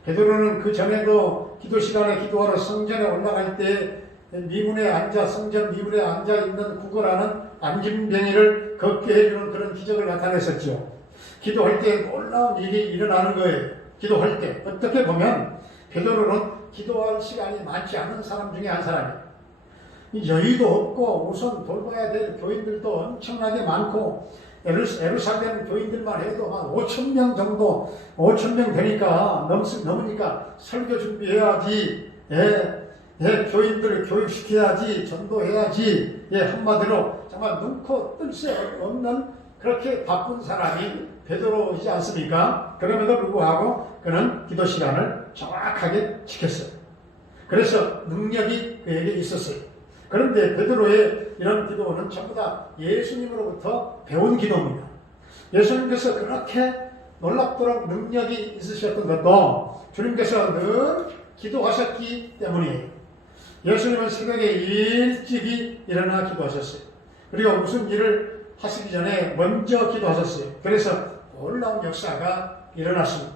베드로는 그 전에도 기도 시간에 기도하러 성전에 올라갈 때 성전 미문에 앉아 있는 구걸하는 안진뱅이를 걷게 해주는 그런 기적을 나타냈었죠. 기도할 때 놀라운 일이 일어나는 거예요. 기도할 때 어떻게 보면 베드로는 기도할 시간이 많지 않은 사람 중에 한 사람이에요. 여유도 없고 우선 돌봐야 될 교인들도 엄청나게 많고 예루살렘 교인들만 해도 한 5,000명 정도, 5,000명 되니까 넘으니까 설교 준비해야지, 교인들을 교육시켜야지, 전도해야지, 한마디로 정말 눈코 뜰 새 없는 그렇게 바쁜 사람이 베드로이지 않습니까? 그럼에도 불구하고 그는 기도 시간을 정확하게 지켰어요. 그래서 능력이 그에게 있었어요. 그런데 베드로의 이런 기도는 전부 다 예수님으로부터 배운 기도입니다. 예수님께서 그렇게 놀랍도록 능력이 있으셨던 것도 주님께서 늘 기도하셨기 때문이에요. 예수님은 새벽에 일찍이 일어나 기도하셨어요. 그리고 무슨 일을 하시기 전에 먼저 기도하셨어요. 그래서 놀라운 역사가 일어났습니다.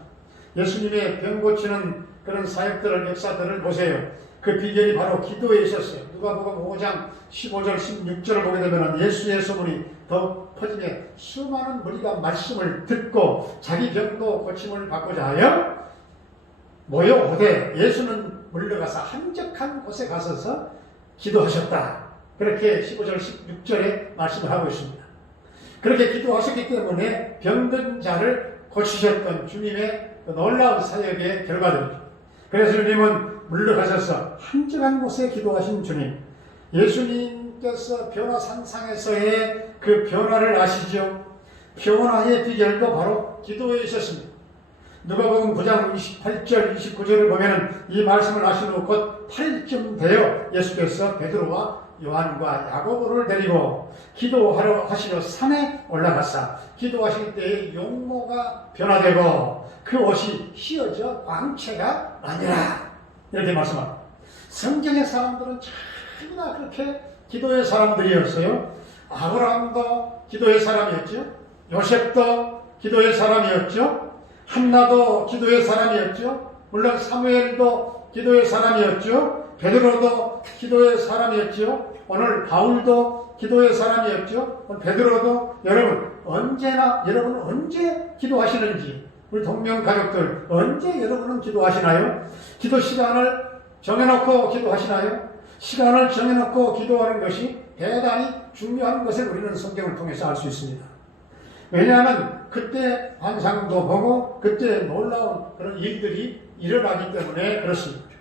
예수님의 병 고치는 그런 사역들을, 역사들을 보세요. 그 비결이 바로 기도에 있었어요. 누가복음 5장 15절 16절을 보게 되면 예수의 소문이 더욱 퍼지며 수많은 무리가 말씀을 듣고 자기 병도 고침을 받고자 하여 모여오되 예수는 물러가서 한적한 곳에 가서서 기도하셨다. 그렇게 15절 16절에 말씀을 하고 있습니다. 그렇게 기도하셨기 때문에 병든 자를 고치셨던 주님의 놀라운 사역의 결과들이죠. 그래서 주님은 물러가셔서 한적한 곳에 기도하신 주님, 예수님께서 변화산상에서의 그 변화를 아시죠? 변화의 비결도 바로 기도에 있었습니다. 누가복음 9장 28절 29절을 보면 이 말씀을 하신 후 곧 8일쯤 되어 예수께서 베드로와 요한과 야고보를 데리고 기도하러 하시러 산에 올라가사 기도하실 때에 용모가 변화되고 그 옷이 휘어져 광채가 나니라. 이렇게 말씀합니다. 성경의 사람들은 전부 다 그렇게 기도의 사람들이었어요. 아브라함도 기도의 사람이었죠. 요셉도 기도의 사람이었죠. 한나도 기도의 사람이었죠. 물론 사무엘도 기도의 사람이었죠. 베드로도 기도의 사람이었죠. 오늘 바울도 기도의 사람이었죠. 베드로도 여러분은 언제 기도하시는지, 우리 동명 가족들 언제 여러분은 기도하시나요? 기도 시간을 정해놓고 기도하시나요? 시간을 정해놓고 기도하는 것이 대단히 중요한 것을 우리는 성경을 통해서 알 수 있습니다. 왜냐하면 그때 환상도 보고 그때 놀라운 그런 일들이 일어나기 때문에 그렇습니다.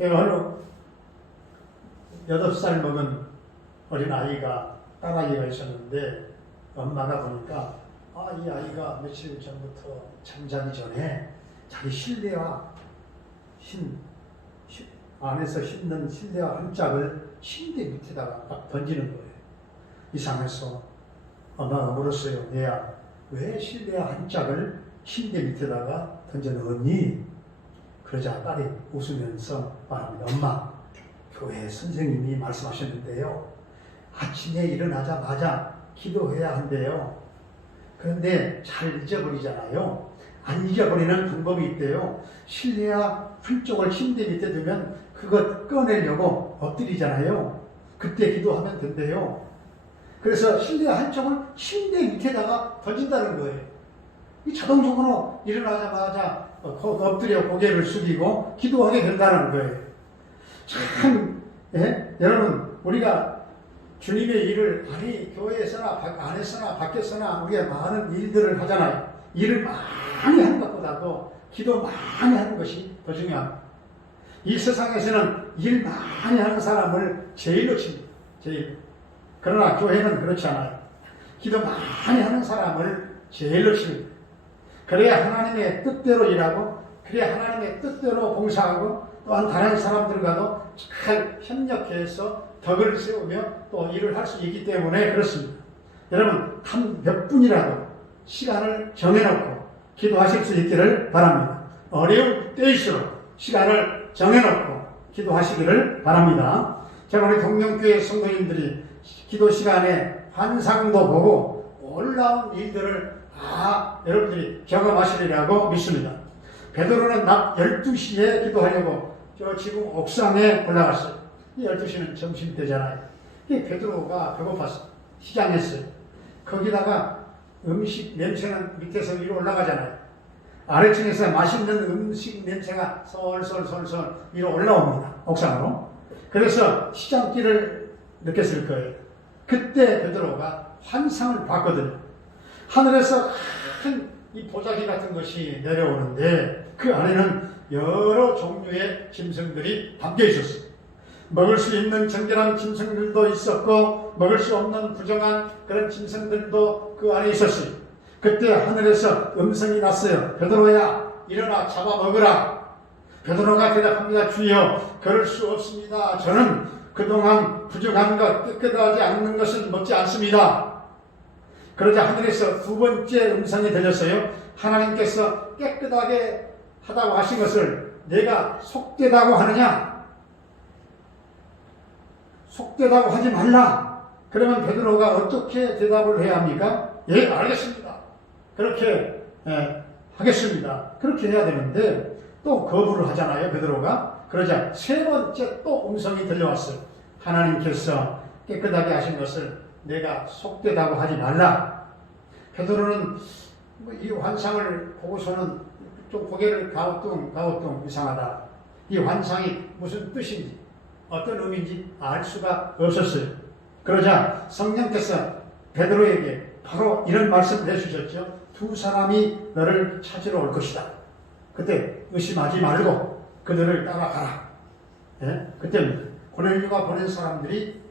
어느 8살 먹은 어린아이가, 딸아이가 있었는데 엄마가 보니까 이 아이가 며칠 전부터 잠자기 전에 자기 실내와 안에서 씻는 실내와 한 짝을 침대 밑에다가 막 던지는 거예요. 이상해서 엄마가 물었어요. 얘야, 왜 실내와 한 짝을 침대 밑에다가 던져 넣었니? 그러자 딸이 웃으면서 말합니다. 엄마, 교회 선생님이 말씀하셨는데요. 아침에 일어나자마자 기도해야 한대요. 그런데 잘 잊어버리잖아요. 안 잊어버리는 방법이 있대요. 실내화 한쪽을 침대 밑에 두면 그것 꺼내려고 엎드리잖아요. 그때 기도하면 된대요. 그래서 실내화 한쪽을 침대 밑에다가 던진다는 거예요. 이 자동적으로 일어나자마자 엎드려 고개를 숙이고 기도하게 된다는 거예요. 참, 예? 여러분, 우리가 주님의 일을 아니 교회에서나 안에서나 밖에서나 우리가 많은 일들을 하잖아요. 일을 많이 하는 것보다도 기도 많이 하는 것이 더 중요합니다. 이 세상에서는 일 많이 하는 사람을 제일로 칩니다. 제일. 그러나 교회는 그렇지 않아요. 기도 많이 하는 사람을 제일로 칩니다. 그래야 하나님의 뜻대로 일하고, 그래야 하나님의 뜻대로 봉사하고, 또한 다른 사람들과도 잘 협력해서 덕을 세우며 또 일을 할 수 있기 때문에 그렇습니다. 여러분, 한 몇 분이라도 시간을 정해놓고 기도하실 수 있기를 바랍니다. 어려운 때일수록 시간을 정해놓고 기도하시기를 바랍니다. 제가 우리 동명교회 성도님들이 기도 시간에 환상도 보고 놀라운 일들을 여러분들이 경험하시리라고 믿습니다. 베드로는 낮 12시에 기도하려고 저 지금 옥상에 올라갔어요. 12시는 점심때잖아요. 베드로가 배고팠어. 시장했어요. 거기다가 음식 냄새는 밑에서 위로 올라가잖아요. 아래층에서 맛있는 음식 냄새가 솔솔솔솔 위로 올라옵니다. 옥상으로. 그래서 시장길을 느꼈을 거예요. 그때 베드로가 환상을 봤거든요. 하늘에서 큰 이 보자기 같은 것이 내려오는데 그 안에는 여러 종류의 짐승들이 담겨 있었어요. 먹을 수 있는 정결한 짐승들도 있었고 먹을 수 없는 부정한 그런 짐승들도 그 안에 있었어요. 그때 하늘에서 음성이 났어요. 베드로야, 일어나 잡아먹으라. 베드로가 대답합니다. 주여, 그럴 수 없습니다. 저는 그동안 부정한 것, 깨끗하지 않는 것은 먹지 않습니다. 그러자 하늘에서 두 번째 음성이 들렸어요. 하나님께서 깨끗하게 하다고 하신 것을 내가 속되다고 하느냐? 속되다고 하지 말라. 그러면 베드로가 어떻게 대답을 해야 합니까? 예, 알겠습니다. 그렇게 하겠습니다. 그렇게 해야 되는데 또 거부를 하잖아요, 베드로가. 그러자 세 번째 또 음성이 들려왔어요. 하나님께서 깨끗하게 하신 것을 내가 속되다고 하지 말라. 베드로는 이 환상을 보고서는 좀 고개를 가우뚱 이상하다. 이 환상이 무슨 뜻인지 어떤 의미인지 알 수가 없었어요. 그러자 성령께서 베드로에게 바로 이런 말씀을 해주셨죠. 두 사람이 너를 찾으러 올 것이다. 그때 의심하지 말고 그들을 따라가라. 예? 그때 고넬료가 보낸 사람들이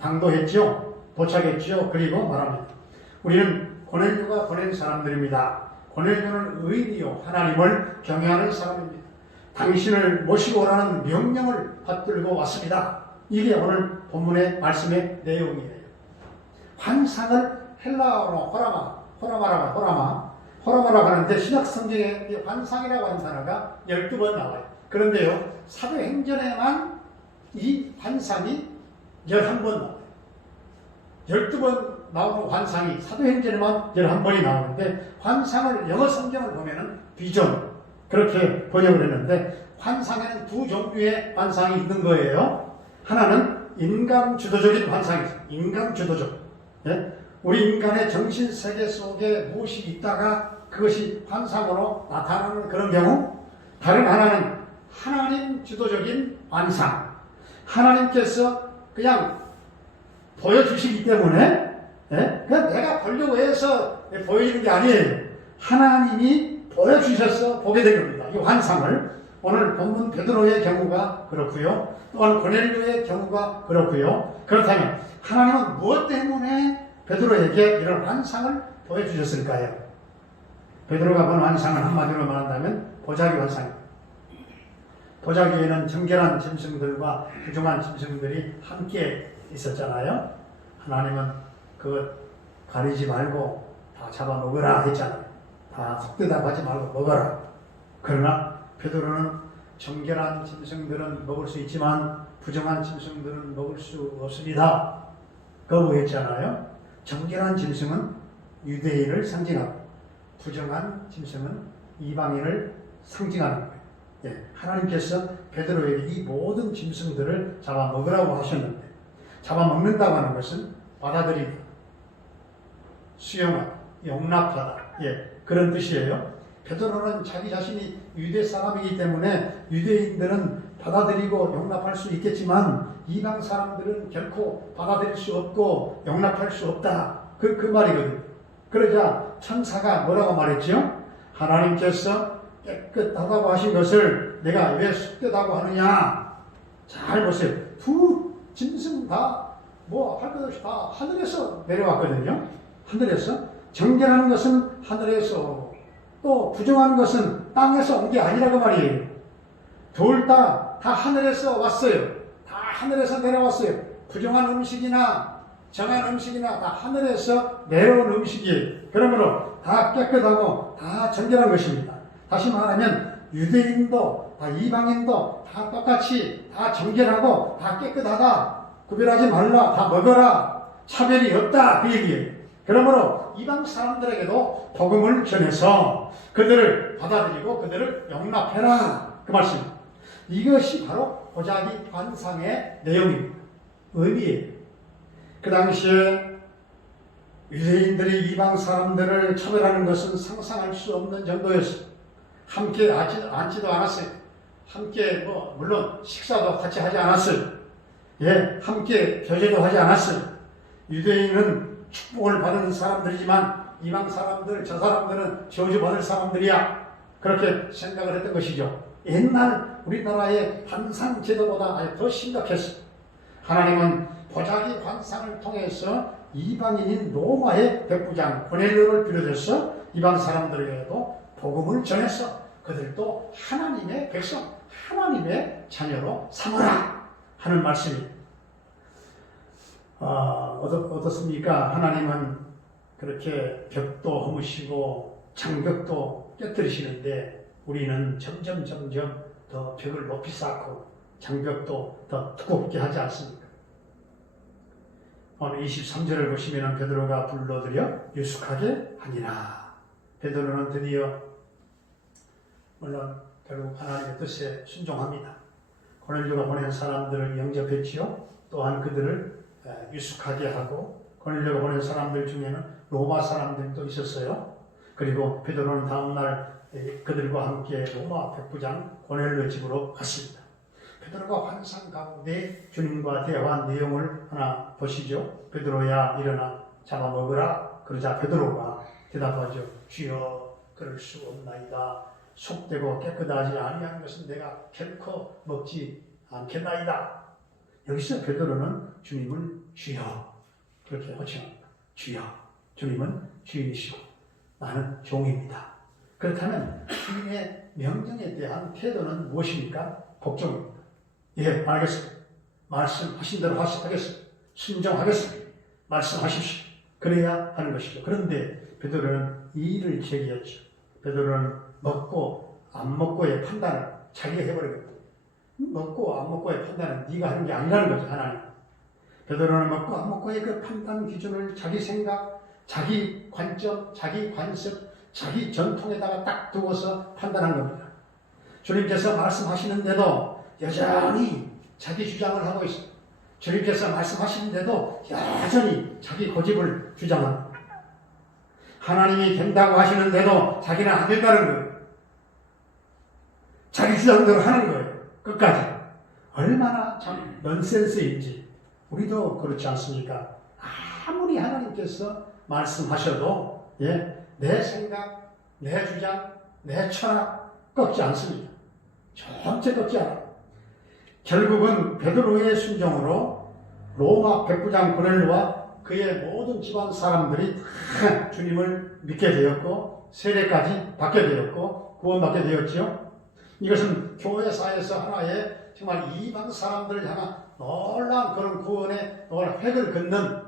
당도했죠. 도착했죠. 그리고 말합니다. 우리는 고넬료가 보낸 사람들입니다. 고넬료는 의인이요 하나님을 경외하는 사람입니다. 당신을 모시고 오라는 명령을 받들고 왔습니다. 이게 오늘 본문의 말씀의 내용이에요. 환상을 헬라어로 호라마라고 하는데 신약 성경에 환상이라고 하는 단어가 12번 나와요. 그런데요, 사도행전에만 이 환상이 11번 나와요. 12번 나오는 환상이 사도행전에만 11번이 나오는데 환상을 영어 성경을 보면은 비전 그렇게 번역을 했는데 환상에는 두 종류의 환상이 있는 거예요. 하나는 인간 주도적인 환상이죠. 인간 주도적. 예? 우리 인간의 정신 세계 속에 무엇이 있다가 그것이 환상으로 나타나는 그런 경우. 다른 하나는 하나님 주도적인 환상. 하나님께서 그냥 보여주시기 때문에 그냥 내가 보려고 해서 보여주는 게 아니에요. 하나님이 보여주셔서 보게 된 겁니다. 이 환상을. 오늘 본문 베드로의 경우가 그렇고요. 또한 고넬료의 경우가 그렇고요. 그렇다면 하나님은 무엇 때문에 베드로에게 이런 환상을 보여주셨을까요? 베드로가 본 환상은 한마디로 말한다면 보자기 환상입니다. 보자기에는 정결한 짐승들과 부정한 짐승들이 함께 있었잖아요. 하나님은 그것 가리지 말고 다 잡아먹으라 했잖아요. 다 속되다고 하지 말고 먹어라. 그러나 베드로는 정결한 짐승들은 먹을 수 있지만 부정한 짐승들은 먹을 수 없습니다. 거부했잖아요. 정결한 짐승은 유대인을 상징하고 부정한 짐승은 이방인을 상징하는 거예요. 예, 하나님께서 베드로에게 이 모든 짐승들을 잡아먹으라고 하셨는데 잡아먹는다고 하는 것은 받아들이다, 수용하다, 용납하다, 예, 그런 뜻이에요. 베드로는 자기 자신이 유대 사람이기 때문에 유대인들은 받아들이고 용납할 수 있겠지만 이방 사람들은 결코 받아들일 수 없고 용납할 수 없다. 그 말이거든요. 그러자 천사가 뭐라고 말했죠? 하나님께서 깨끗하다고 하신 것을 내가 왜 숙되다고 하느냐? 잘 보세요. 두 짐승 다 뭐 할 것 없이 다 하늘에서 내려왔거든요. 하늘에서. 정결하는 것은 하늘에서, 또 부정하는 것은 땅에서 온 게 아니라고 말이에요. 둘 다 하늘에서 왔어요. 다 하늘에서 내려왔어요. 부정한 음식이나 정한 음식이나 다 하늘에서 내려온 음식이에요. 그러므로 다 깨끗하고 다 정결한 것입니다. 다시 말하면 유대인도 다 이방인도 다 똑같이 다 정결하고 다 깨끗하다. 구별하지 말라. 다 먹어라. 차별이 없다. 그 얘기예요. 그러므로 이방 사람들에게도 복음을 전해서 그들을 받아들이고 그들을 용납해라. 그 말씀입니다. 이것이 바로 보자기 환상의 내용입니다. 의미예요. 그 당시에 유대인들이 이방 사람들을 차별하는 것은 상상할 수 없는 정도였어요. 함께 앉지도 않았어요. 함께 물론 식사도 같이 하지 않았어요. 예, 함께 교제도 하지 않았어요. 유대인은 축복을 받은 사람들이지만 이방 사람들, 저 사람들은 저주받을 사람들이야. 그렇게 생각을 했던 것이죠. 옛날 우리나라의 환상 제도보다 아주 더 심각했어요. 하나님은 보자기 환상을 통해서 이방인인 로마의 백부장 고넬료를 비롯해서 이방 사람들에게도 복음을 전해서 그들도 하나님의 백성, 하나님의 자녀로 삼으라 하는 말씀입니다. 어떻습니까? 하나님은 그렇게 벽도 허무시고 장벽도 깨뜨리시는데 우리는 점점 더 벽을 높이 쌓고 장벽도 더 두껍게 하지 않습니까? 오늘 23절을 보시면 베드로가 불러들여 유숙하게 하니라. 베드로는 드디어 물론 결국 하나님의 뜻에 순종합니다. 고넬료가 보낸 사람들을 영접했지요. 또한 그들을 유숙하게 하고 고넬료가 보낸 사람들 중에는 로마 사람들도 있었어요. 그리고 베드로는 다음날 그들과 함께 로마 백부장 고넬료 집으로 갔습니다. 베드로가 환상 가운데 주님과 대화한 내용을 하나 보시죠. 베드로야 일어나 잡아먹으라. 그러자 베드로가 대답하죠. 주여 그럴 수 없나이다. 속되고 깨끗하지 아니한 것은 내가 결코 먹지 않겠나이다. 여기서 베드로는 주님을 주여 그렇게 호칭합니다. 주여. 주님은 주인이시고 나는 종입니다. 그렇다면 주님의 명령에 대한 태도는 무엇입니까? 복종입니다. 예, 알겠습니다. 말씀하신 대로 하겠습니다. 순종하겠습니다. 말씀하십시오. 그래야 하는 것이죠. 그런데 베드로는 이의를 제기했죠. 베드로는 먹고 안 먹고의 판단을 자기가 해버리거든요. 먹고 안 먹고의 판단은 네가 하는 게 아니라는 거죠. 하나님. 베드로는 먹고 안 먹고의 그 판단 기준을 자기 생각, 자기 관점, 자기 관습, 자기 전통에다가 딱 두고서 판단한 겁니다. 주님께서 말씀하시는데도 여전히 자기 주장을 하고 있습니다. 주님께서 말씀하시는데도 여전히 자기 고집을 주장합니다. 하나님이 된다고 하시는데도 자기는 안 된다는 거예요. 자기 주장대로 하는 거예요. 끝까지. 얼마나 참 넌센스인지. 우리도 그렇지 않습니까? 아무리 하나님께서 말씀하셔도 내 생각, 내 주장, 내 철학 꺾지 않습니다. 절대 꺾지 않아요. 결국은 베드로의 순종으로 로마 백부장 고넬료와 그의 모든 집안 사람들이 다 주님을 믿게 되었고 세례까지 받게 되었고 구원받게 되었지요. 이것은 교회사에서 하나의 정말 이방 사람들을 향한 놀라운 그런 구원의 놀라운 획을 긋는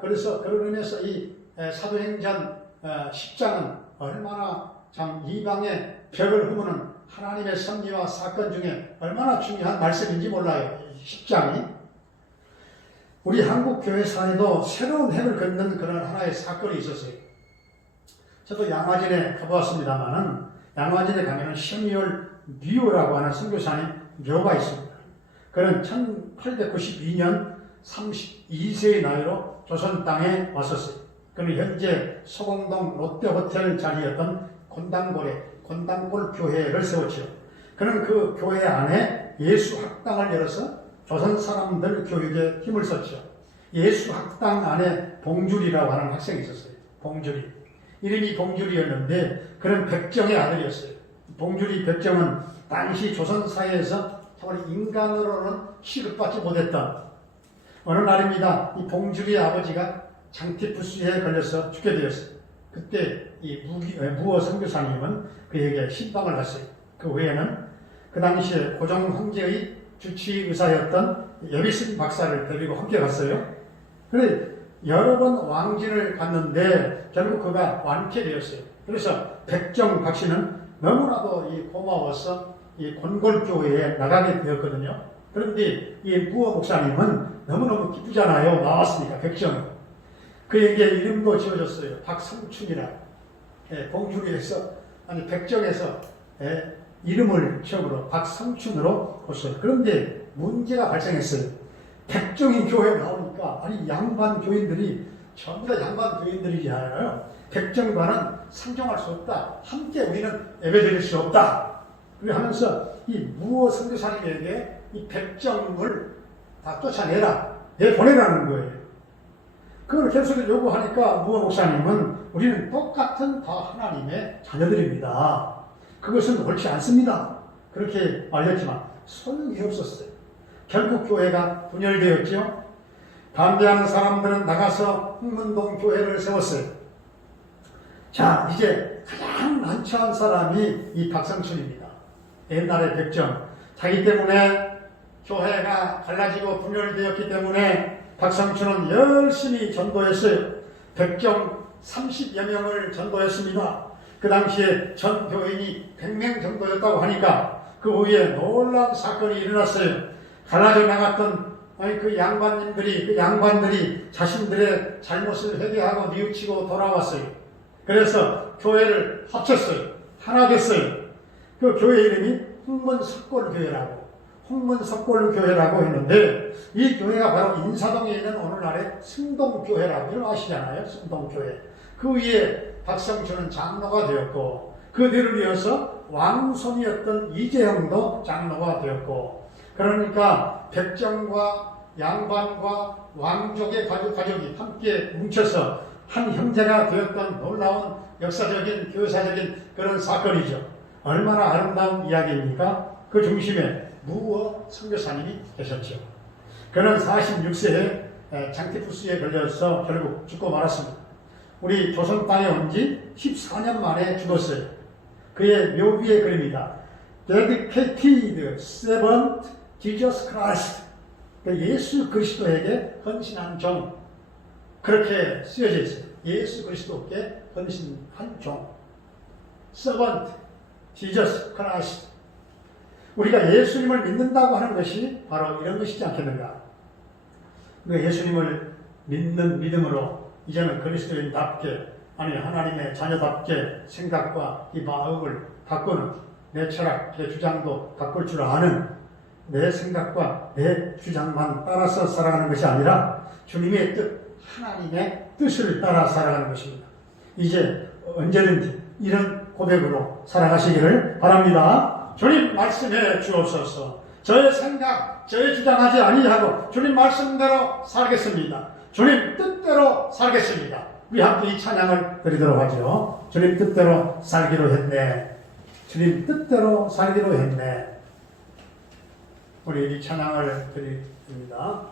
그래서 그런 의미에서 이 사도행전 10장은 얼마나 참 이방의 벽을 허무는 하나님의 섭리와 사건 중에 얼마나 중요한 말씀인지 몰라요. 10장이. 우리 한국 교회사에도 새로운 해를 걷는 그런 하나의 사건이 있었어요. 저도 양화진에 가보았습니다만은 양화진에 가면 신미월 묘라고 하는 선교사님 묘가 있습니다. 그는 1892년 32세의 나이로 조선 땅에 왔었어요. 그는 현재 소공동 롯데호텔 자리였던 곤당골 교회를 세웠죠. 그는 그 교회 안에 예수 학당을 열어서 조선 사람들 교육에 힘을 썼죠. 예수 학당 안에 봉주리라고 하는 학생이 있었어요. 봉주리. 이름이 봉주리였는데 그는 백정의 아들이었어요. 봉주리 백정은 당시 조선 사회에서 정말 인간으로는 취급받지 못했던 어느 날입니다. 이 봉주리의 아버지가 장티푸스에 걸려서 죽게 되었어요. 그때 이 무어 선교사님은 그에게 신방을 갔어요. 그 외에는 그 당시에 고종 황제의 주치 의사였던 예비슨 박사를 데리고 함께 갔어요. 그래 여러 번 왕진을 갔는데 결국 그가 완쾌되었어요. 그래서 백정 박 씨는 너무나도 고마워서 이 곤골교회에 나가게 되었거든요. 그런데 이 무어 목사님은 너무너무 기쁘잖아요. 나왔으니까 백정은. 그에게 이름도 지어줬어요. 박성춘이라. 봉주리에서 아니 백정에서 이름을 처음으로 박성춘으로 뒀어요. 그런데 문제가 발생했어요. 백정이 교회에 나오니까 아니 양반 교인들이 전부 다 양반 교인들이잖아요. 백정과는 상종할 수 없다. 함께 우리는 예배드릴 수 없다. 그렇게 하면서 이 무어 선교사님에게 이 백정을 다 쫓아내라. 내보내라는 거예요. 그걸 계속 요구하니까 무어 목사님은 우리는 똑같은 다 하나님의 자녀들입니다. 그것은 옳지 않습니다. 그렇게 알렸지만 소용이 없었어요. 결국 교회가 분열되었죠. 반대하는 사람들은 나가서 흥문동 교회를 세웠어요. 자, 이제 가장 난처한 사람이 이 박성춘입니다. 옛날의 백정. 자기 때문에 교회가 갈라지고 분열되었기 때문에 박성춘은 열심히 전도했어요. 백정 30여 명을 전도했습니다. 그 당시에 전 교인이 100명 정도였다고 하니까 그 후에 놀라운 사건이 일어났어요. 갈라져 나갔던 그 양반들이 자신들의 잘못을 회개하고 뉘우치고 돌아왔어요. 그래서 교회를 합쳤어요. 하나 됐어요. 그 교회 이름이 홍문석골교회라고 했는데 이 교회가 바로 인사동에 있는 오늘날의 승동교회라고 여러분 아시잖아요. 승동교회. 그 위에 박성춘은 장로가 되었고 그 뒤를 이어서 왕손이었던 이재형도 장로가 되었고 그러니까 백정과 양반과 왕족의 가족이 함께 뭉쳐서 한 형제가 되었던 놀라운 역사적인 교사적인 그런 사건이죠. 얼마나 아름다운 이야기입니까? 그 중심에 무어 선교사님이 계셨죠. 그는 46세에 장티푸스에 걸려서 결국 죽고 말았습니다. 우리 조선 땅에 온 지 14년 만에 죽었어요. 그의 묘비의 그림이다. Dedicated Servant Jesus Christ. 예수 그리스도에게 헌신한 종. 그렇게 쓰여져 있어요. 예수 그리스도께 헌신한 종. Servant Jesus Christ. 우리가 예수님을 믿는다고 하는 것이 바로 이런 것이지 않겠는가? 우리가 예수님을 믿는 믿음으로 이제는 그리스도인답게 아니 하나님의 자녀답게 생각과 이 마음을 바꾸는 내 철학, 내 주장도 바꿀 줄 아는 내 생각과 내 주장만 따라서 살아가는 것이 아니라 주님의 뜻, 하나님의 뜻을 따라 살아가는 것입니다. 이제 언제든지 이런 고백으로 살아가시기를 바랍니다. 주님 말씀해 주옵소서. 저의 생각, 저의 주장하지 아니하고 주님 말씀대로 살겠습니다. 주님 뜻대로 살겠습니다. 우리 함께 이 찬양을 드리도록 하죠. 주님 뜻대로 살기로 했네. 주님 뜻대로 살기로 했네. 우리 이 찬양을 드립니다.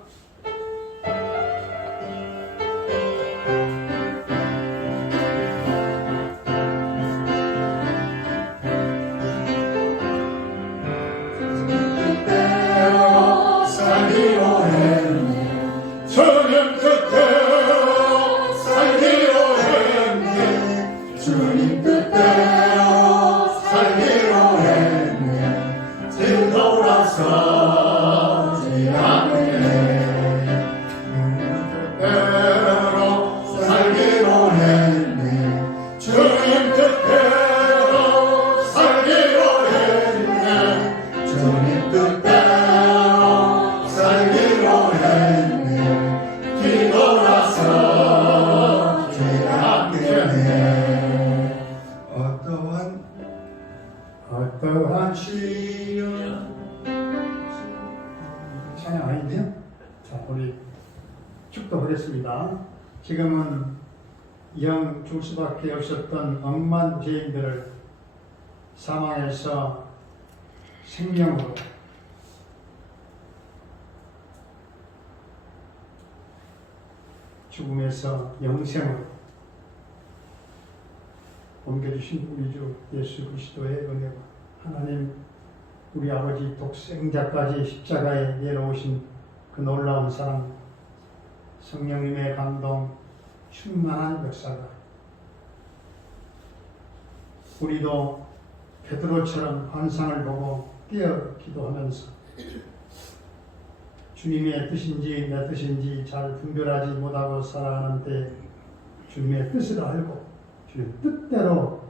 주님 뜻대로 살기로 했네. 주님 뜻대로 살기로 했네. 뒤돌아서지 않네. 하시려. 찬양 아닌데요? 자, 우리 축도하겠습니다. 지금은 영 줄 수밖에 없었던 억만 죄인들을 사망에서 생명으로 죽음에서 영생으로 옮겨주신 우리 주 예수 그리스도의 은혜와 하나님 우리 아버지 독생자까지 십자가에 내려오신 그 놀라운 사랑, 성령님의 감동, 충만한 역사가 우리도 베드로처럼 환상을 보고 깨어 기도하면서 주님의 뜻인지 내 뜻인지 잘 분별하지 못하고 살아가는 때 주님의 뜻을 알고 주님 뜻대로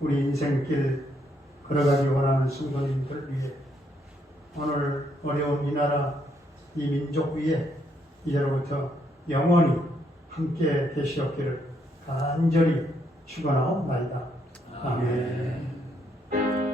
우리 인생길 걸어가기 원하는 성도님들 위해 오늘 어려운 이 나라 이 민족 위에 이제로부터 영원히 함께 되시옵기를 간절히 축원하옵나이다. 아멘.